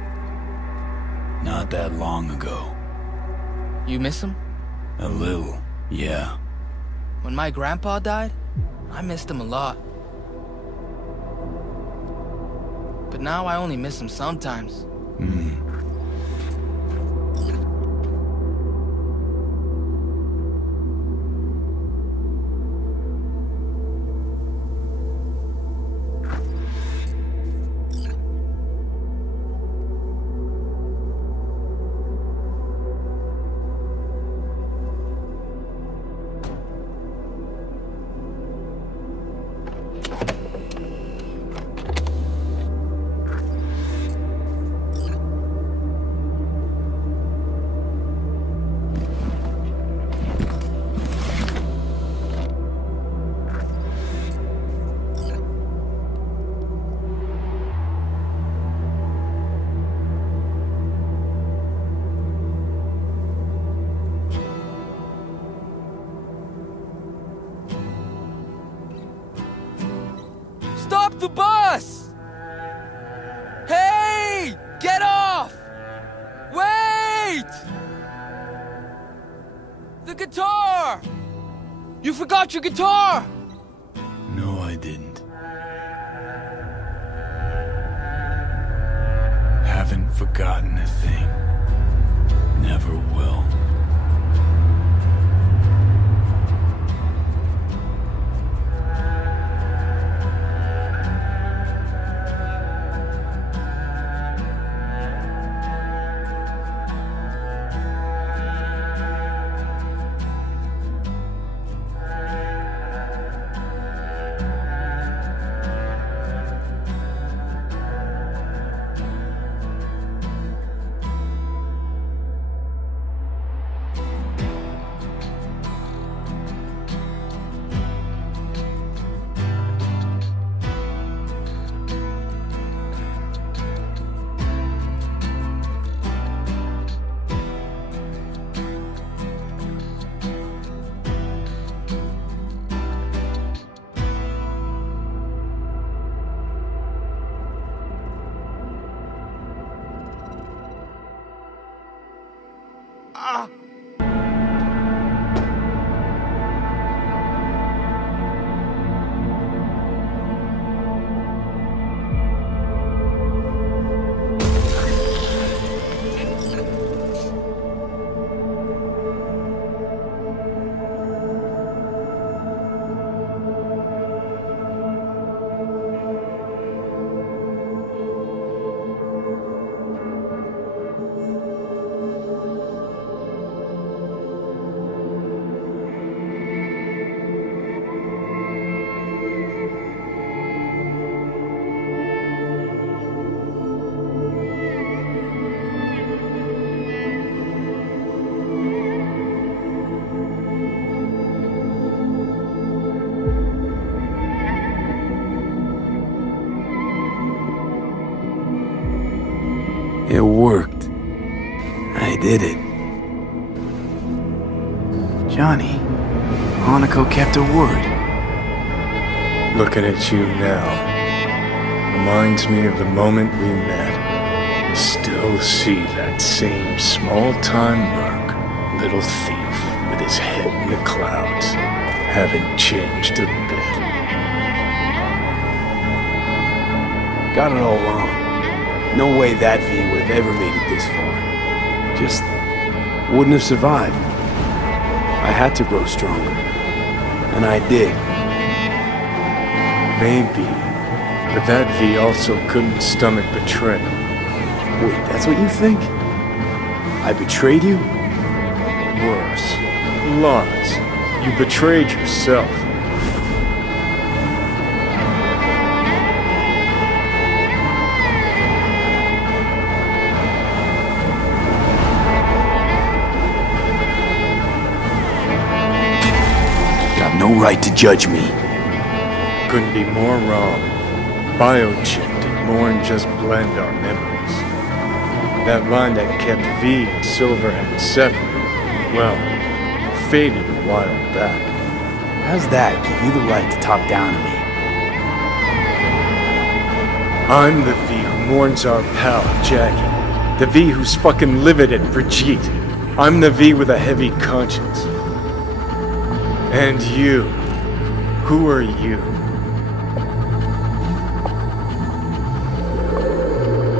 Not that long ago. You miss him? A little, yeah. When my grandpa died, I missed him a lot. But now I only miss him sometimes. Fuck the bus! Hey! Get off! Wait! The guitar! You forgot your guitar! No, I didn't. Haven't forgotten a thing. Never will. It worked. I did it. Johnny, Hanako kept her word. Looking at you now reminds me of the moment we met. Still see that same small-time merc, little thief with his head in the clouds. Haven't changed a bit. Got it all wrong. No way that V would have ever made it this far. Just wouldn't have survived. I had to grow stronger. And I did. Maybe. But that V also couldn't stomach betrayal. Wait, that's what you think? I betrayed you? Worse. Lots. You betrayed yourself. No right to judge me. Couldn't be more wrong. Biochip did more than just blend our memories. That line that kept V and Silverhand separate, well, faded a while back. How's that give you the right to talk down to me? I'm the V who mourns our pal, Jackie. The V who's fucking livid at Brigitte. I'm the V with a heavy conscience. And you, who are you?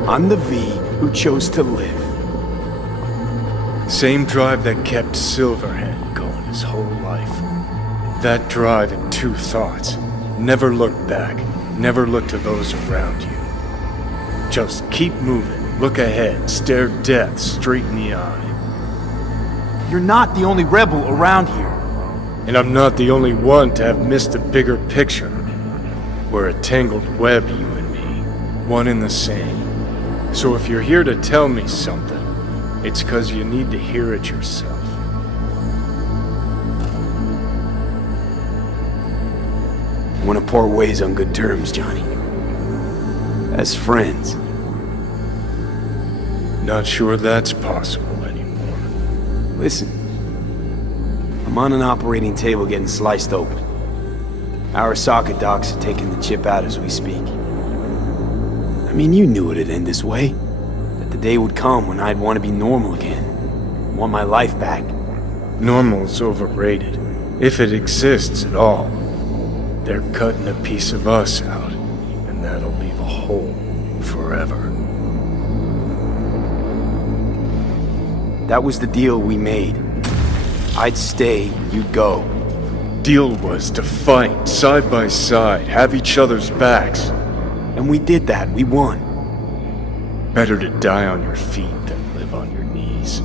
I'm the V who chose to live. Same drive that kept Silverhand going his whole life. That drive and two thoughts. Never look back, never look to those around you. Just keep moving, look ahead, stare death straight in the eye. You're not the only rebel around here. And I'm not the only one to have missed a bigger picture. We're a tangled web, you and me. One and the same. So if you're here to tell me something, it's 'cause you need to hear it yourself. I want to part ways on good terms, Johnny. As friends. Not sure that's possible anymore. Listen. I'm on an operating table getting sliced open. Arasaka docks are taking the chip out as we speak. I mean, you knew it'd end this way. That the day would come when I'd want to be normal again. Want my life back. Normal's overrated. If it exists at all. They're cutting a piece of us out, and that'll leave a hole forever. That was the deal we made. I'd stay, you'd go. Deal was to fight, side by side, have each other's backs. And we did that, we won. Better to die on your feet than live on your knees.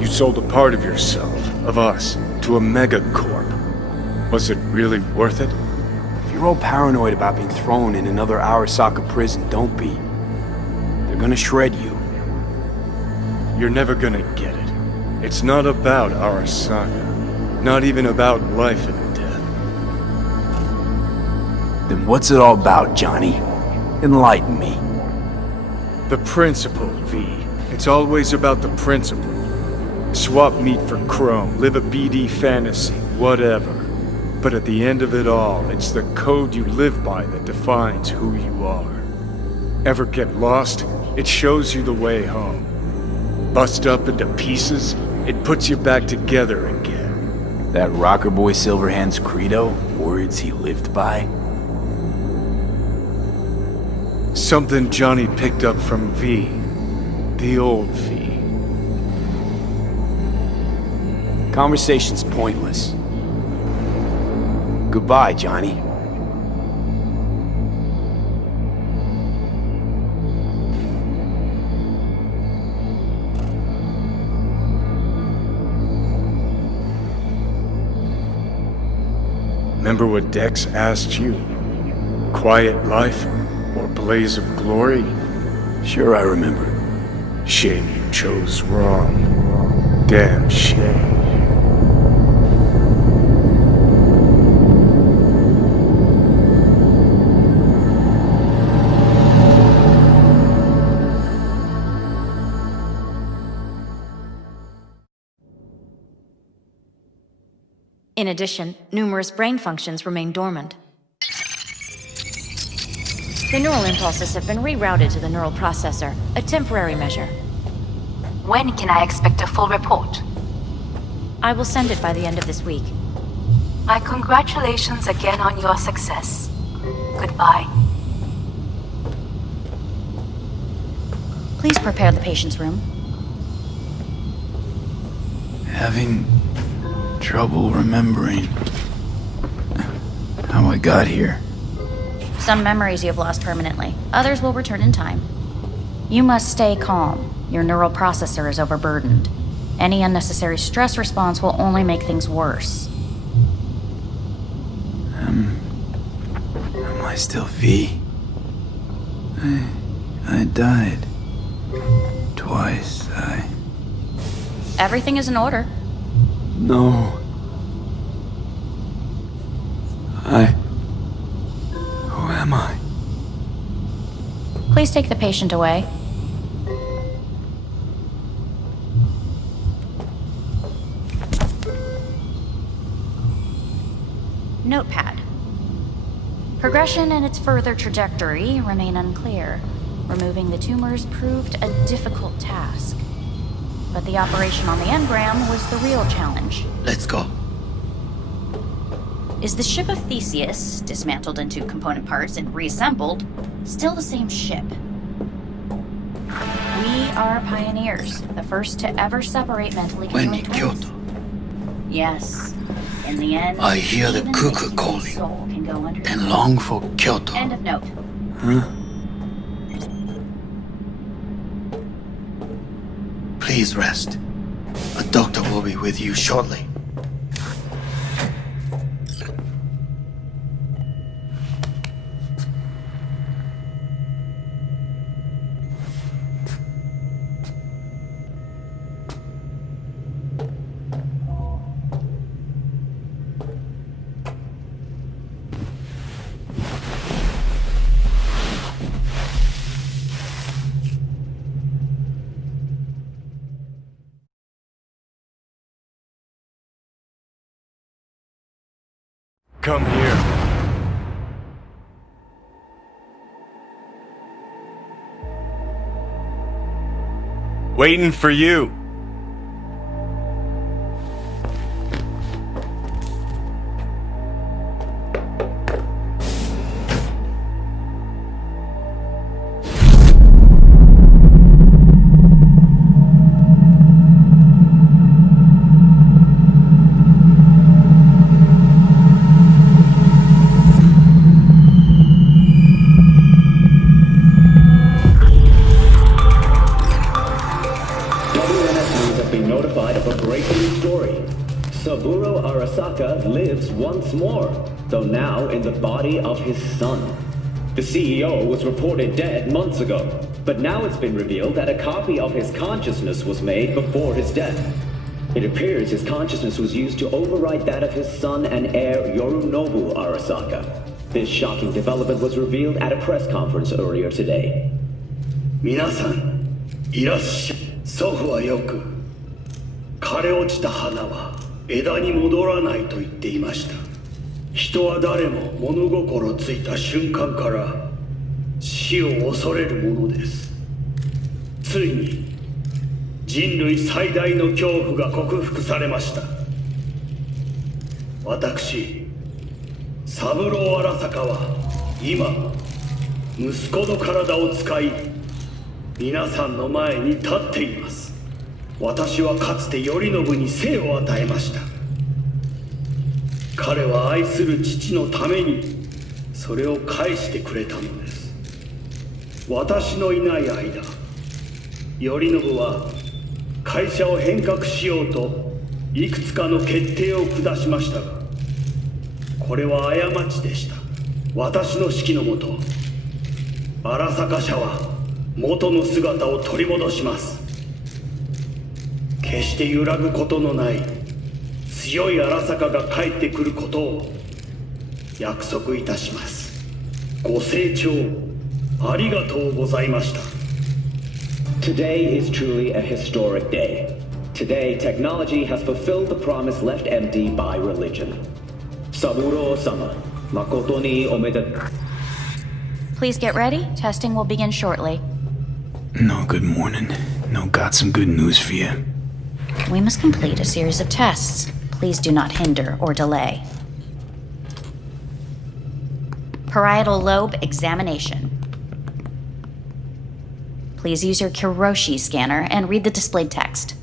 You sold a part of yourself, of us, to a megacorp. Was it really worth it? If you're all paranoid about being thrown in another Arasaka prison, don't be. They're gonna shred you. You're never gonna get it. It's not about Arasaka. Not even about life and death. Then what's it all about, Johnny? Enlighten me. The principle, V. It's always about the principle. Swap meat for chrome, live a BD fantasy, whatever. But at the end of it all, it's the code you live by that defines who you are. Ever get lost? It shows you the way home. Bust up into pieces, it puts you back together again. That rocker boy Silverhand's credo? Words he lived by? Something Johnny picked up from V. The old V. Conversation's pointless. Goodbye, Johnny. Remember what Dex asked you? Quiet life or blaze of glory? Sure, I remember. Shame you chose wrong. Damn shame. In addition, numerous brain functions remain dormant. The neural impulses have been rerouted to the neural processor, a temporary measure. When can I expect a full report? I will send it by the end of this week. My congratulations again on your success. Goodbye. Please prepare the patient's room. Having trouble remembering how I got here. Some memories you have lost permanently. Others will return in time. You must stay calm. Your neural processor is overburdened. Any unnecessary stress response will only make things worse. Am I still V? I died. Twice, Everything is in order. No. Who am I? Please take the patient away. Notepad. Progression and its further trajectory remain unclear. Removing the tumors proved a difficult task. But the operation on the engram was the real challenge. Let's go. Is the ship of Theseus, dismantled into component parts and reassembled, still the same ship? We are pioneers, the first to ever separate mentally When conjoined in twins. Kyoto, Yes. In the end, I hear the even cuckoo Mix's calling soul can go under the and long for Kyoto. End of note. Huh? Please rest. A doctor will be with you shortly. Come here. Waiting for you. Saburo Arasaka lives once more, though now in the body of his son. The CEO was reported dead months ago, but now it's been revealed that a copy of his consciousness was made before his death. It appears his consciousness was used to override that of his son and heir Yorinobu Arasaka. This shocking development was revealed at a press conference earlier today. 皆さん、いらっしゃい。祖父はよく、枯れ落ちた花は枝に戻らないと言っていました。人は誰も物心ついた瞬間から死を恐れるものです。ついに人類最大の恐怖が克服されました。私、三郎荒坂は今息子の体を使い皆さんの前に立っています。私はかつて頼信に生を与えました。彼は愛する父のためにそれを返してくれたのです。私のいない間、頼信は会社を変革しようといくつかの決定を下しましたが、これは過ちでした。私の指揮のもと、荒坂社は元の姿を取り戻します。決して揺らぐことのない強い荒坂が帰ってくることを約束いたします。ご清聴ありがとうございました。 Today is truly a historic day. Today, technology has fulfilled the promise left empty by religion. Saburo-sama, makoto ni omedetou. Please get ready. Testing will begin shortly. No, good morning. No, got some good news for you. We must complete a series of tests. Please do not hinder or delay. Parietal lobe examination. Please use your Kiroshi scanner and read the displayed text.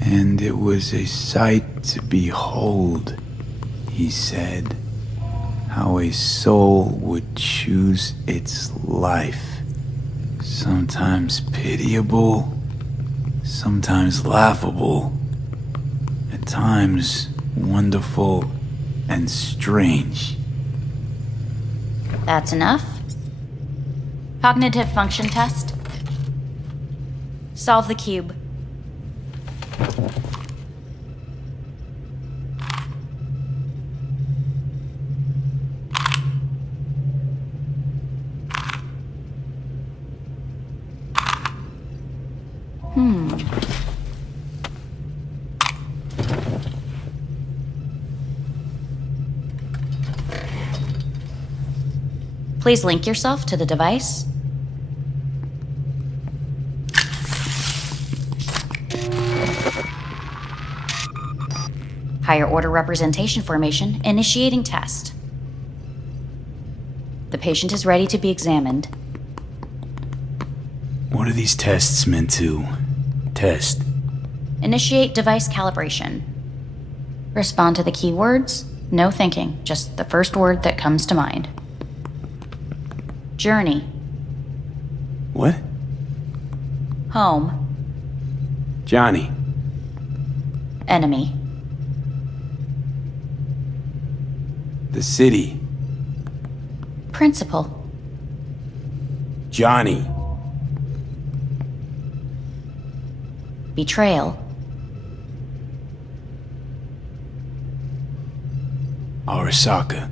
And it was a sight to behold, he said, how a soul would choose its life. Sometimes pitiable, sometimes laughable, at times wonderful and strange. That's enough. Cognitive function test. Solve the cube. Please link yourself to the device. Higher order representation formation, initiating test. The patient is ready to be examined. What are these tests meant to test? Initiate device calibration. Respond to the keywords. No thinking, just the first word that comes to mind. Journey. What? Home. Johnny. Enemy. The city. Principal. Johnny. Betrayal. Arasaka.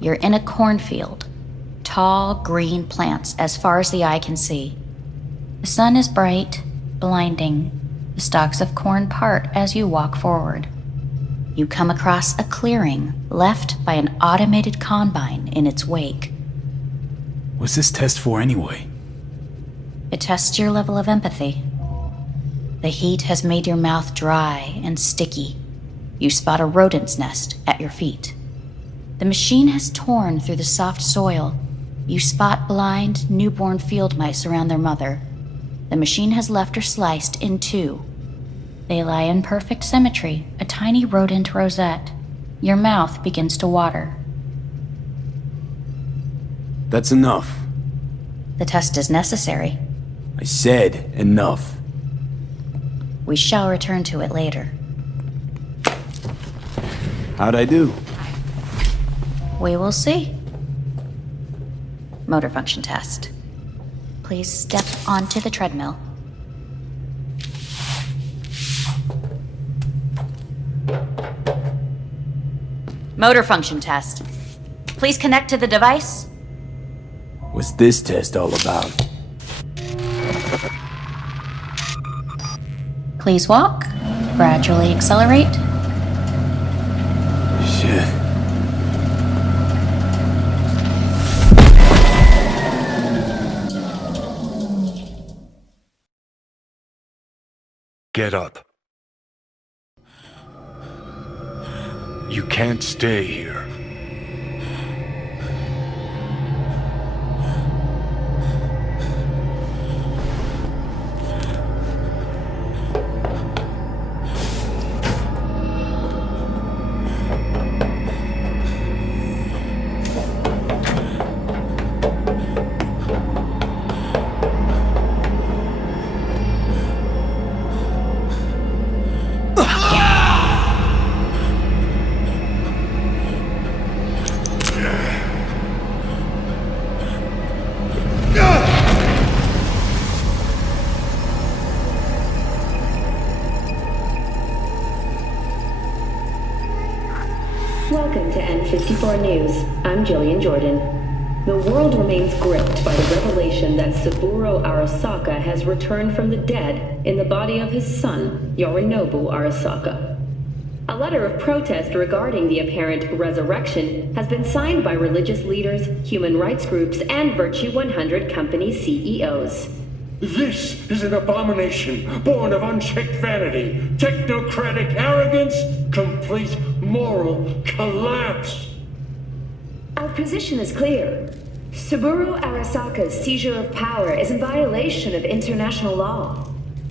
You're in a cornfield. Tall, green plants as far as the eye can see. The sun is bright, blinding. The stalks of corn part as you walk forward. You come across a clearing left by an automated combine in its wake. What's this test for anyway? It tests your level of empathy. The heat has made your mouth dry and sticky. You spot a rodent's nest at your feet. The machine has torn through the soft soil. You spot blind, newborn field mice around their mother. The machine has left her sliced in two. They lie in perfect symmetry, a tiny rodent rosette. Your mouth begins to water. That's enough. The test is necessary. I said enough. We shall return to it later. How'd I do? We will see. Motor function test. Please step onto the treadmill. Motor function test. Please connect to the device. What's this test all about? Please walk. Gradually accelerate. Shit. Get up. You can't stay here. Welcome to N54 News. I'm Jillian Jordan. The world remains gripped by the revelation that Saburo Arasaka has returned from the dead in the body of his son, Yorinobu Arasaka. A letter of protest regarding the apparent resurrection has been signed by religious leaders, human rights groups, and Virtue 100 company CEOs. This is an abomination born of unchecked vanity, technocratic arrogance, complete moral collapse. Our position is clear. Saburo Arasaka's seizure of power is in violation of international law.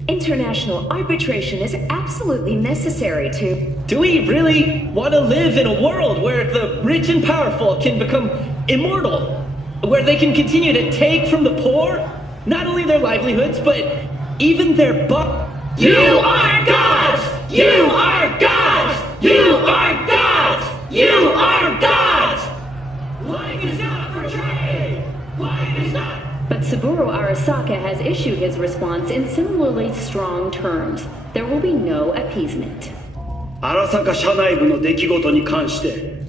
International arbitration is absolutely necessary to... Do we really want to live in a world where the rich and powerful can become immortal? Where they can continue to take from the poor? Not only their livelihoods, but even their You are gods! You are gods! You are gods! You are gods! Life is not for trade! Life is not... But Saburo Arasaka has issued his response in similarly strong terms. There will be no appeasement. 荒坂社内部の出来事に関して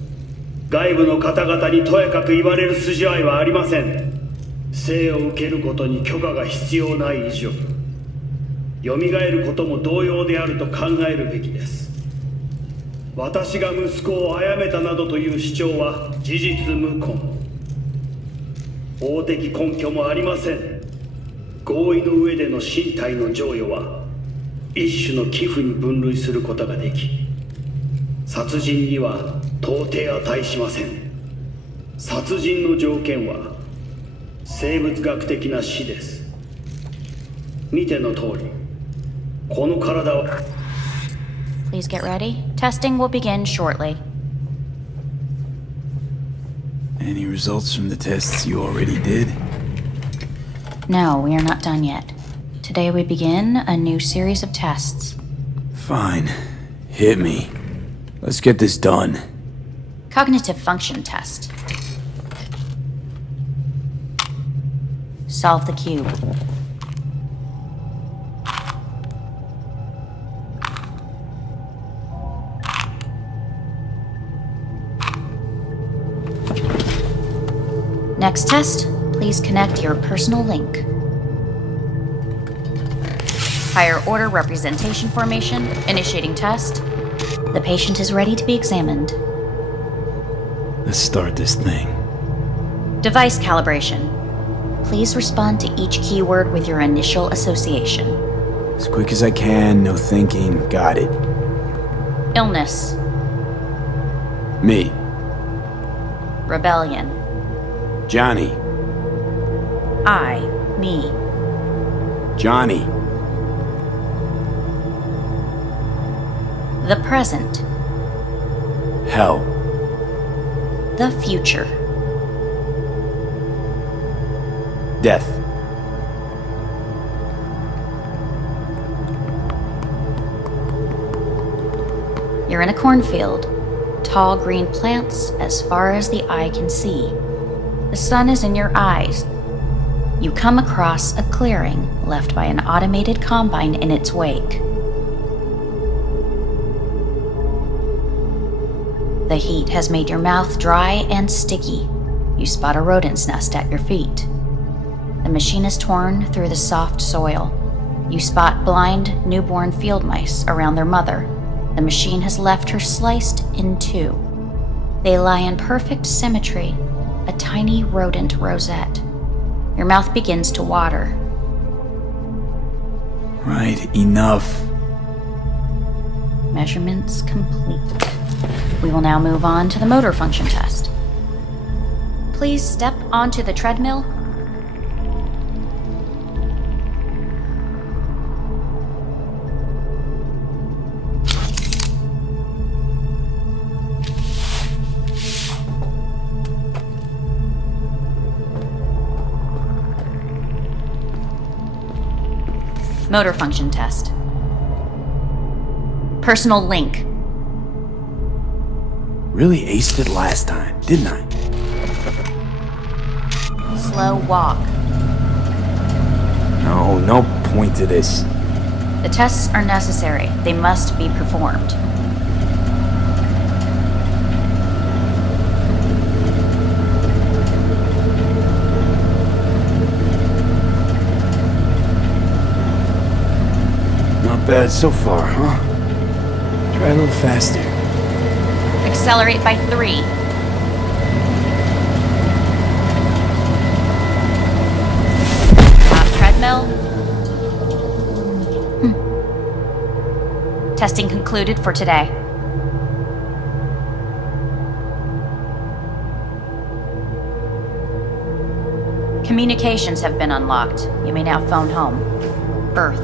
外部の方々にとやかく言われる筋合いはありません。生を受けることに許可が必要ない以上蘇ることも同様であると考えるべきです。私が息子を殺めたなどという主張は事実無根。法的根拠もありません。合意の上での身体の贈与は一種の寄付に分類することができ、殺人には到底値しません。殺人の条件は生物学的な死です。見ての通り、この体を Please get ready. Testing will begin shortly. Any results from the tests you already did? No, we are not done yet. Today we begin a new series of tests. Fine. Hit me. Let's get this done. Cognitive function test. Solve the cube. Next test, please connect your personal link. Higher order representation formation, initiating test. The patient is ready to be examined. Let's start this thing. Device calibration. Please respond to each keyword with your initial association. As quick as I can, no thinking. Got it. Illness. Me. Rebellion. Johnny. Me. Johnny. The present. Hell. The future. Death. You're in a cornfield. Tall green plants as far as the eye can see. The sun is in your eyes. You come across a clearing left by an automated combine in its wake. The heat has made your mouth dry and sticky. You spot a rodent's nest at your feet. The machine is torn through the soft soil. You spot blind, newborn field mice around their mother. The machine has left her sliced in two. They lie in perfect symmetry, a tiny rodent rosette. Your mouth begins to water. Right, enough. Measurements complete. We will now move on to the motor function test. Please step onto the treadmill. Motor function test. Personal link. Really aced it last time, didn't I? Slow walk. No point to this. The tests are necessary. They must be performed. Not bad so far, huh? Try a little faster. Accelerate by 3. Stop treadmill. Testing concluded for today. Communications have been unlocked. You may now phone home. Earth.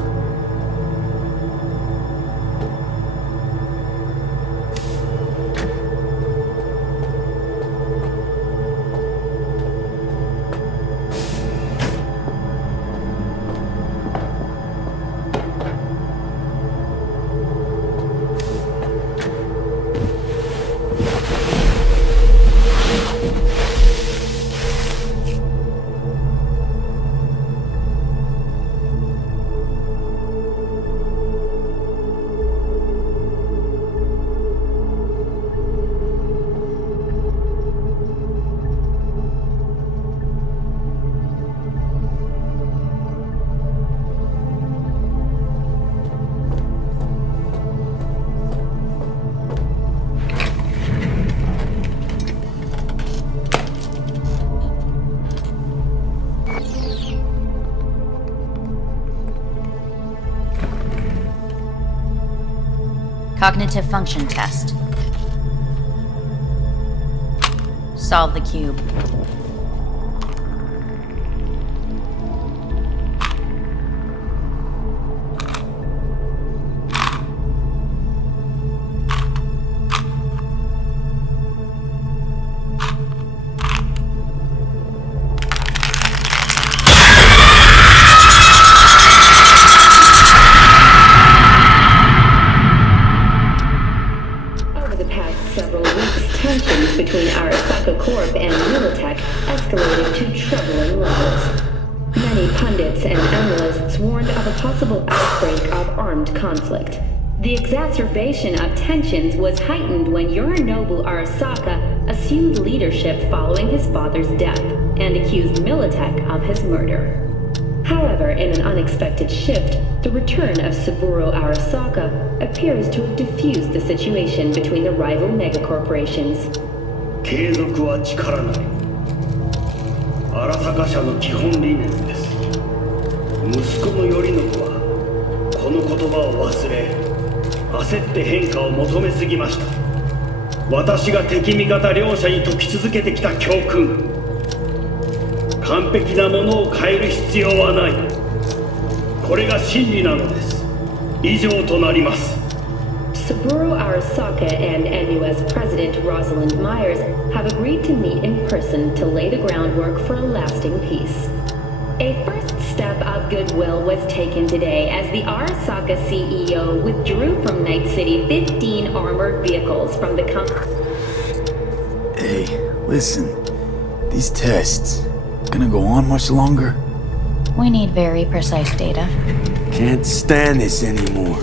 Cognitive function test. Solve the cube. Between Arasaka Corp and Militech escalated to troubling levels. Many pundits and analysts warned of a possible outbreak of armed conflict. The exacerbation of tensions was heightened when Yorinobu Arasaka assumed leadership following his father's death and accused Militech of his murder. However, in an unexpected shift, the return of Saburo Arasaka appears to have diffused the situation between the rival megacorporations. 継続は力なり。荒坂社の基本理念です。息子の頼信はこの言葉を忘れ、焦って変化を求めすぎました。私が敵味方両者に説き続けてきた教訓。完璧なものを変える必要はない。これが真理なのです。以上となります。Saburo Arasaka and NUS President Rosalind Myers have agreed to meet in person to lay the groundwork for a lasting peace. A first step of goodwill was taken today as the Arasaka CEO withdrew from Night City 15 armored vehicles from the Hey, listen. These tests gonna go on much longer? We need very precise data. Can't stand this anymore.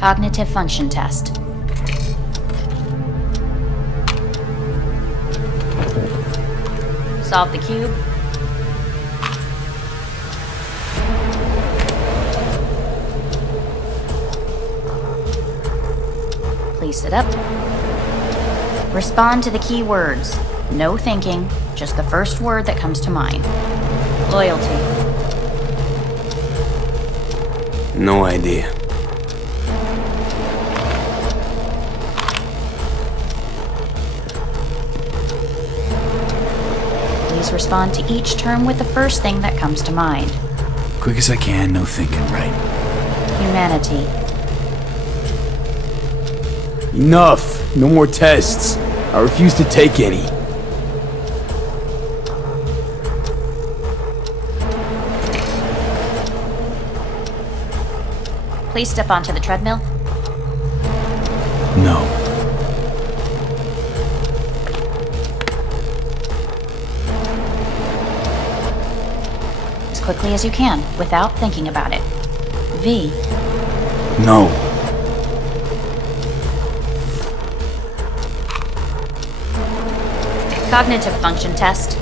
Cognitive function test. Solve the cube. Please sit up. Respond to the key words. No thinking, just the first word that comes to mind. Loyalty. No idea. Please respond to each term with the first thing that comes to mind. Quick as I can, no thinking, right? Humanity. Enough! No more tests. I refuse to take any. Please step onto the treadmill. No. As quickly as you can, without thinking about it. V. No. Cognitive function test.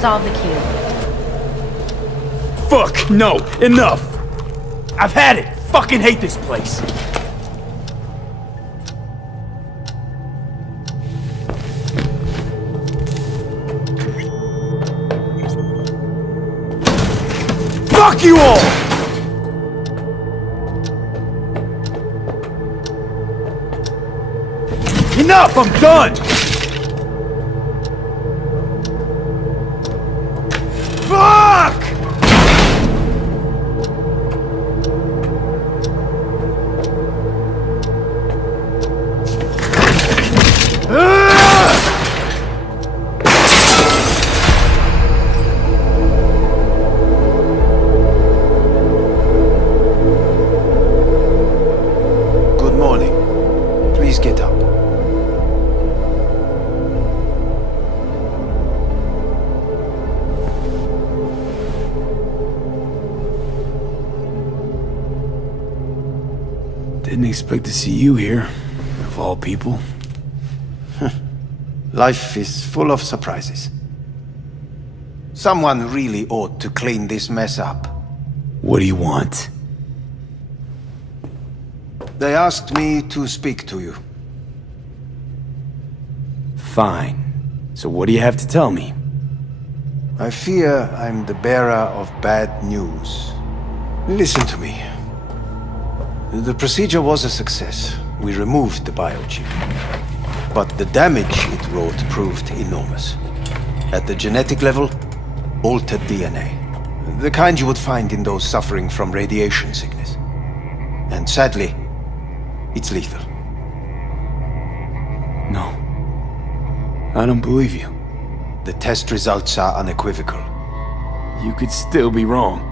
Solve the cube. Fuck! No! Enough! I've had it! Fucking hate this place! Fuck you all! Enough! I'm done! Fuck! Good morning. Please get up. Didn't expect to see you here, of all people. Life is full of surprises. Someone really ought to clean this mess up. What do you want? They asked me to speak to you. Fine. So what do you have to tell me? I fear I'm the bearer of bad news. Listen to me. The procedure was a success. We removed the biochip. But the damage it wrought proved enormous. At the genetic level, altered DNA. The kind you would find in those suffering from radiation sickness. And sadly, it's lethal. No. I don't believe you. The test results are unequivocal. You could still be wrong.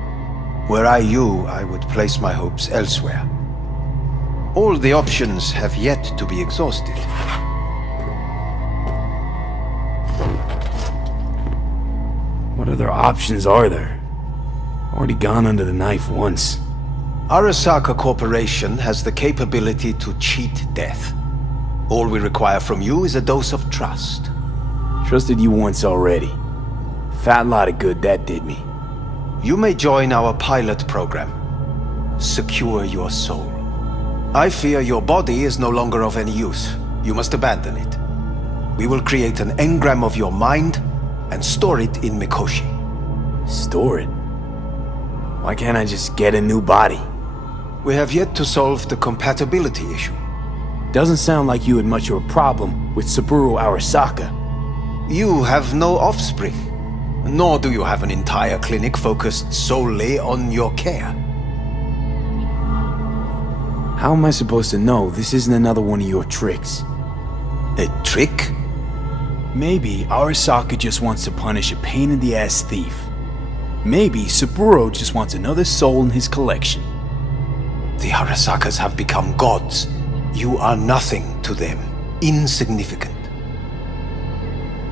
Were I you, I would place my hopes elsewhere. All the options have yet to be exhausted. What other options are there? Already gone under the knife once. Arasaka Corporation has the capability to cheat death. All we require from you is a dose of trust. Trusted you once already. Fat lot of good that did me. You may join our pilot program. Secure your soul. I fear your body is no longer of any use. You must abandon it. We will create an engram of your mind and store it in Mikoshi. Store it? Why can't I just get a new body? We have yet to solve the compatibility issue. Doesn't sound like you had much of a problem with Saburo Arasaka. You have no offspring, nor do you have an entire clinic focused solely on your care. How am I supposed to know this isn't another one of your tricks? A trick? Maybe Arasaka just wants to punish a pain-in-the-ass thief. Maybe Saburo just wants another soul in his collection. The Arasakas have become gods. You are nothing to them. Insignificant.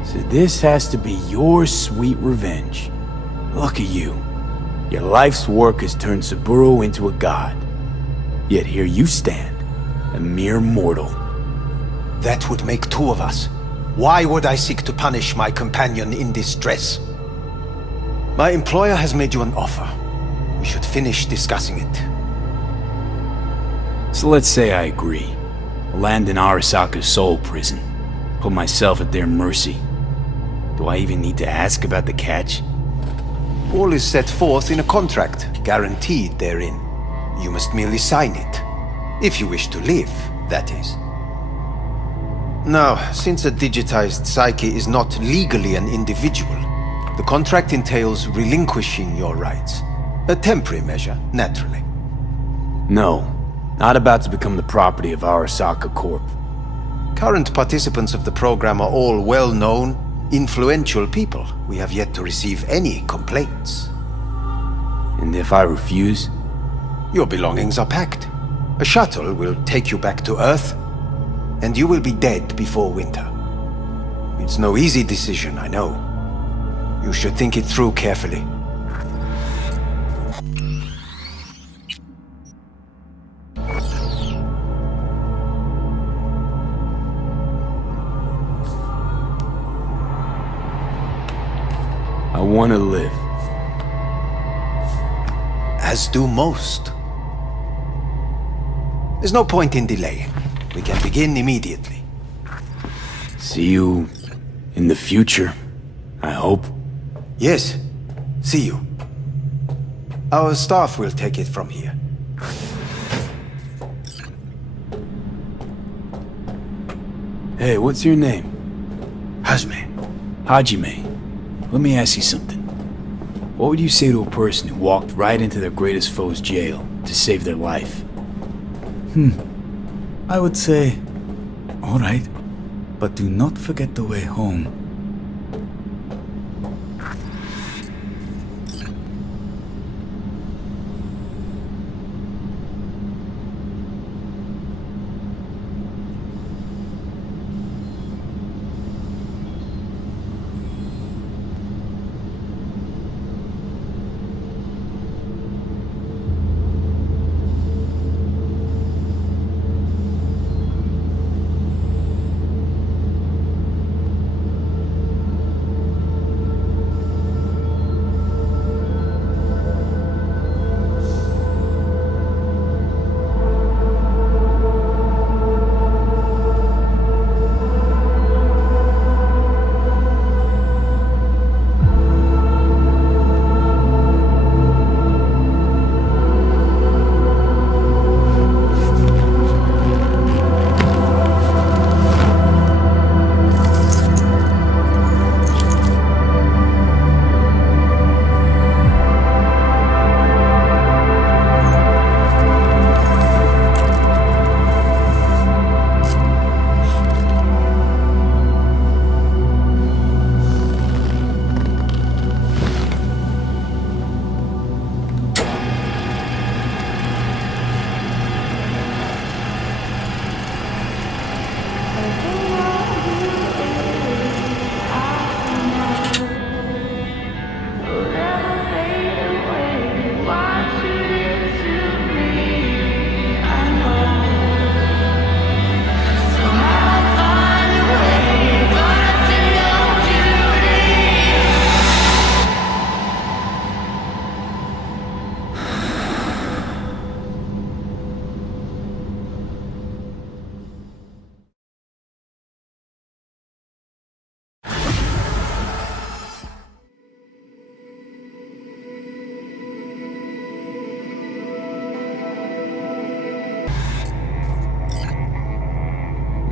So this has to be your sweet revenge. Look at you. Your life's work has turned Saburo into a god. Yet here you stand, a mere mortal. That would make two of us. Why would I seek to punish my companion in distress? My employer has made you an offer. We should finish discussing it. So let's say I agree. Land in Arasaka's soul prison. Put myself at their mercy. Do I even need to ask about the catch? All is set forth in a contract, guaranteed therein. You must merely sign it. If you wish to live, that is. Now, since a digitized psyche is not legally an individual, the contract entails relinquishing your rights. A temporary measure, naturally. No, not about to become the property of Arasaka Corp. Current participants of the program are all well-known, influential people. We have yet to receive any complaints. And if I refuse? Your belongings are packed. A shuttle will take you back to Earth, and you will be dead before winter. It's no easy decision, I know. You should think it through carefully. I want to live. As do most. There's no point in delaying. We can begin immediately. See you in the future, I hope. Yes, see you. Our staff will take it from here. Hey, what's your name? Hajime. Hajime. Let me ask you something. What would you say to a person who walked right into their greatest foe's jail to save their life? I would say, all right, but do not forget the way home.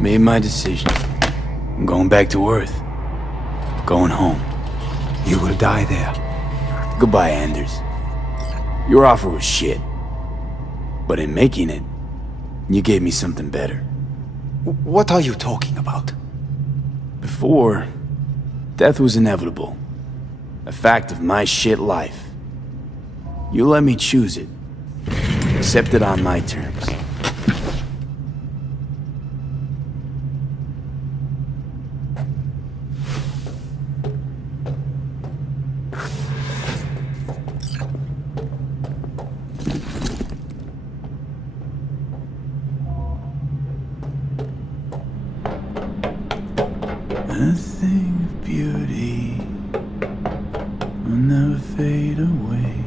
Made my decision. I'm going back to Earth. Going home. You will die there. Goodbye, Anders. Your offer was shit. But in making it, you gave me something better. What are you talking about? Before, death was inevitable. A fact of my shit life. You let me choose it. Accept it on my terms. Nothing of beauty will never fade away.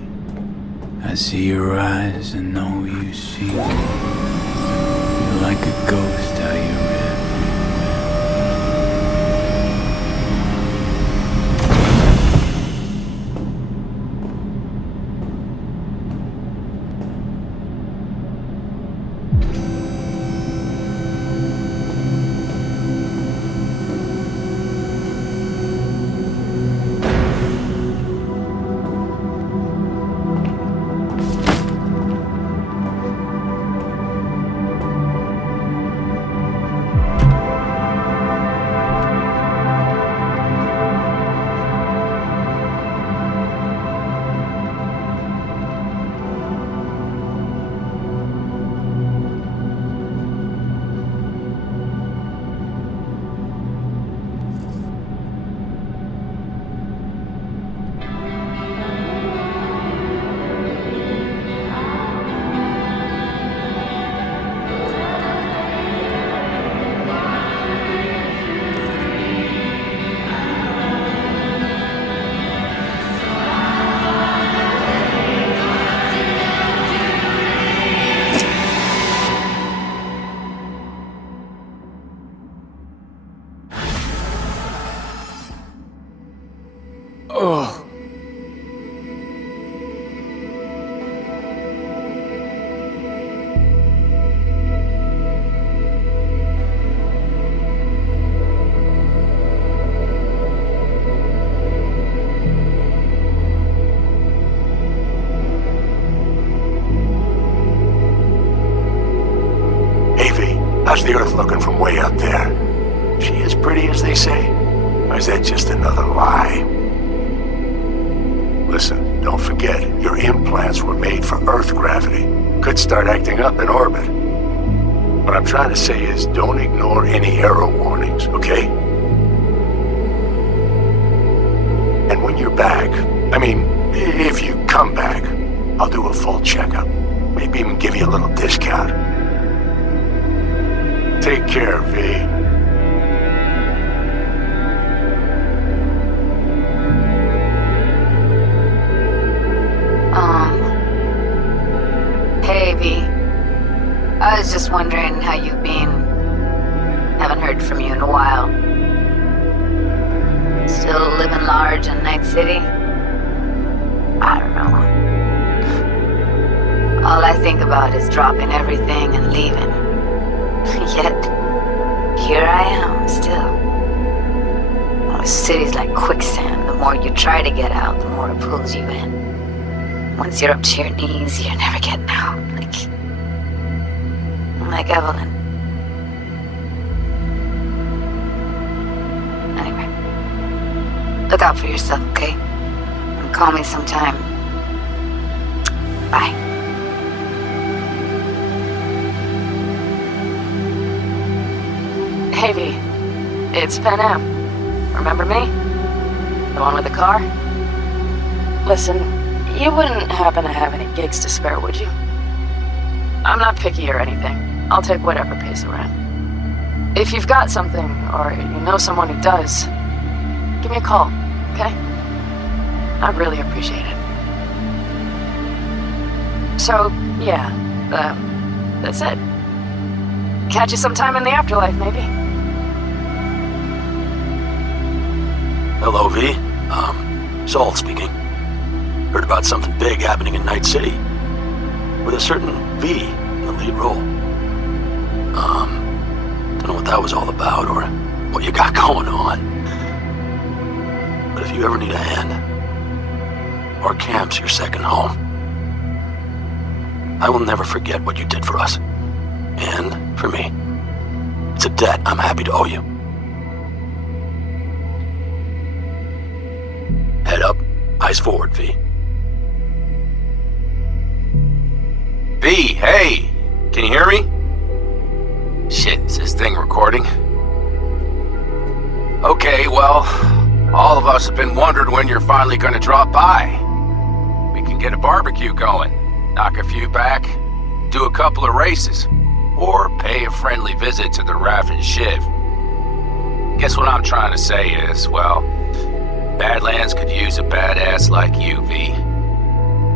I see your eyes and know you see me. You're like a ghost, how you How's the Earth looking from way up there? She as pretty as they say? Or is that just another lie? Listen, don't forget, your implants were made for Earth gravity. Could start acting up in orbit. What I'm trying to say is, don't ignore any error warnings, okay? And when you're back, I mean, if you come back, I'll do a full checkup. Maybe even give you a little discount. Take care, V. Hey, V. I was just wondering how you've been. Haven't heard from you in a while. Still living large in Night City? I don't know. All I think about is dropping everything and leaving. Yet, here I am, still. Oh, the city's like quicksand. The more you try to get out, the more it pulls you in. Once you're up to your knees, you're never getting out. Like Evelyn. Anyway, look out for yourself, okay? And call me sometime. Bye. Hey, V. It's Pan Am. Remember me? The one with the car? Listen, you wouldn't happen to have any gigs to spare, would you? I'm not picky or anything. I'll take whatever pays the rent. If you've got something, or you know someone who does, give me a call, okay? I'd really appreciate it. So, yeah, that's it. Catch you sometime in the afterlife, maybe. Hello, V. Saul speaking. Heard about something big happening in Night City. With a certain V in the lead role. Don't know what that was all about or what you got going on. But if you ever need a hand, our camp's your second home. I will never forget what you did for us. And for me. It's a debt I'm happy to owe you. Head up, eyes forward, V. V, hey! Can you hear me? Shit, is this thing recording? Okay, well, all of us have been wondering when you're finally gonna drop by. We can get a barbecue going, knock a few back, do a couple of races, or pay a friendly visit to the Raff and Shiv. Guess what I'm trying to say is, well, Badlands could use a badass like you, V.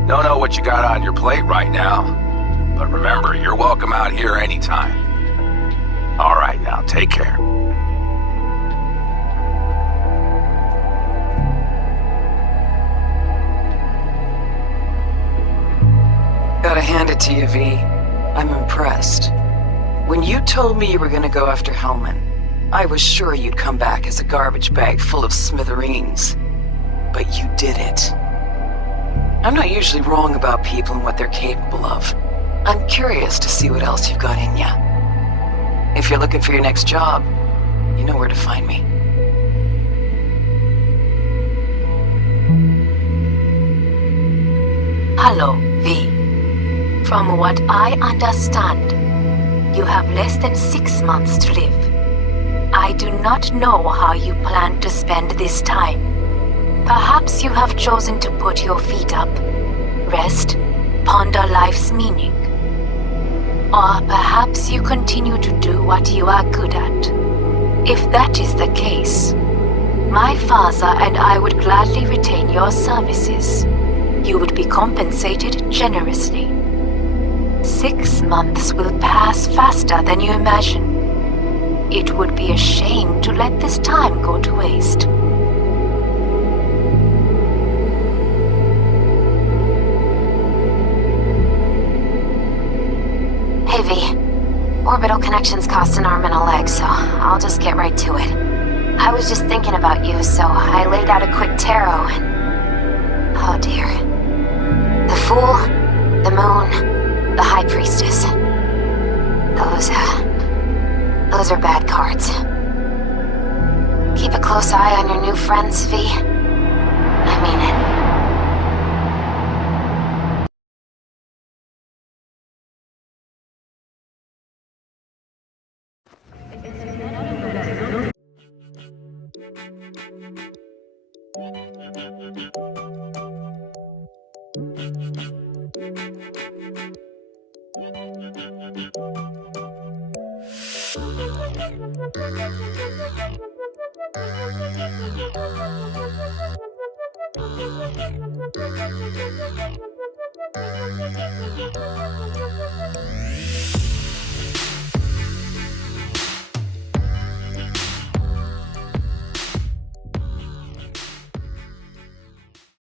Don't know what you got on your plate right now, but remember, you're welcome out here anytime. All right, now, take care. Gotta hand it to you, V. I'm impressed. When you told me you were gonna go after Hellman, I was sure you'd come back as a garbage bag full of smithereens. But you did it. I'm not usually wrong about people and what they're capable of. I'm curious to see what else you've got in ya. If you're looking for your next job, you know where to find me. Hello, V. From what I understand, you have less than 6 months to live. I do not know how you plan to spend this time. Perhaps you have chosen to put your feet up, rest, ponder life's meaning. Or perhaps you continue to do what you are good at. If that is the case, my father and I would gladly retain your services. You would be compensated generously. 6 months will pass faster than you imagine. It would be a shame to let this time go to waste. Hey V, orbital connections cost an arm and a leg, so I'll just get right to it. I was just thinking about you, so I laid out a quick tarot and... oh dear. The Fool, the Moon, the High Priestess. Those are bad cards. Keep a close eye on your new friends, V. I mean it.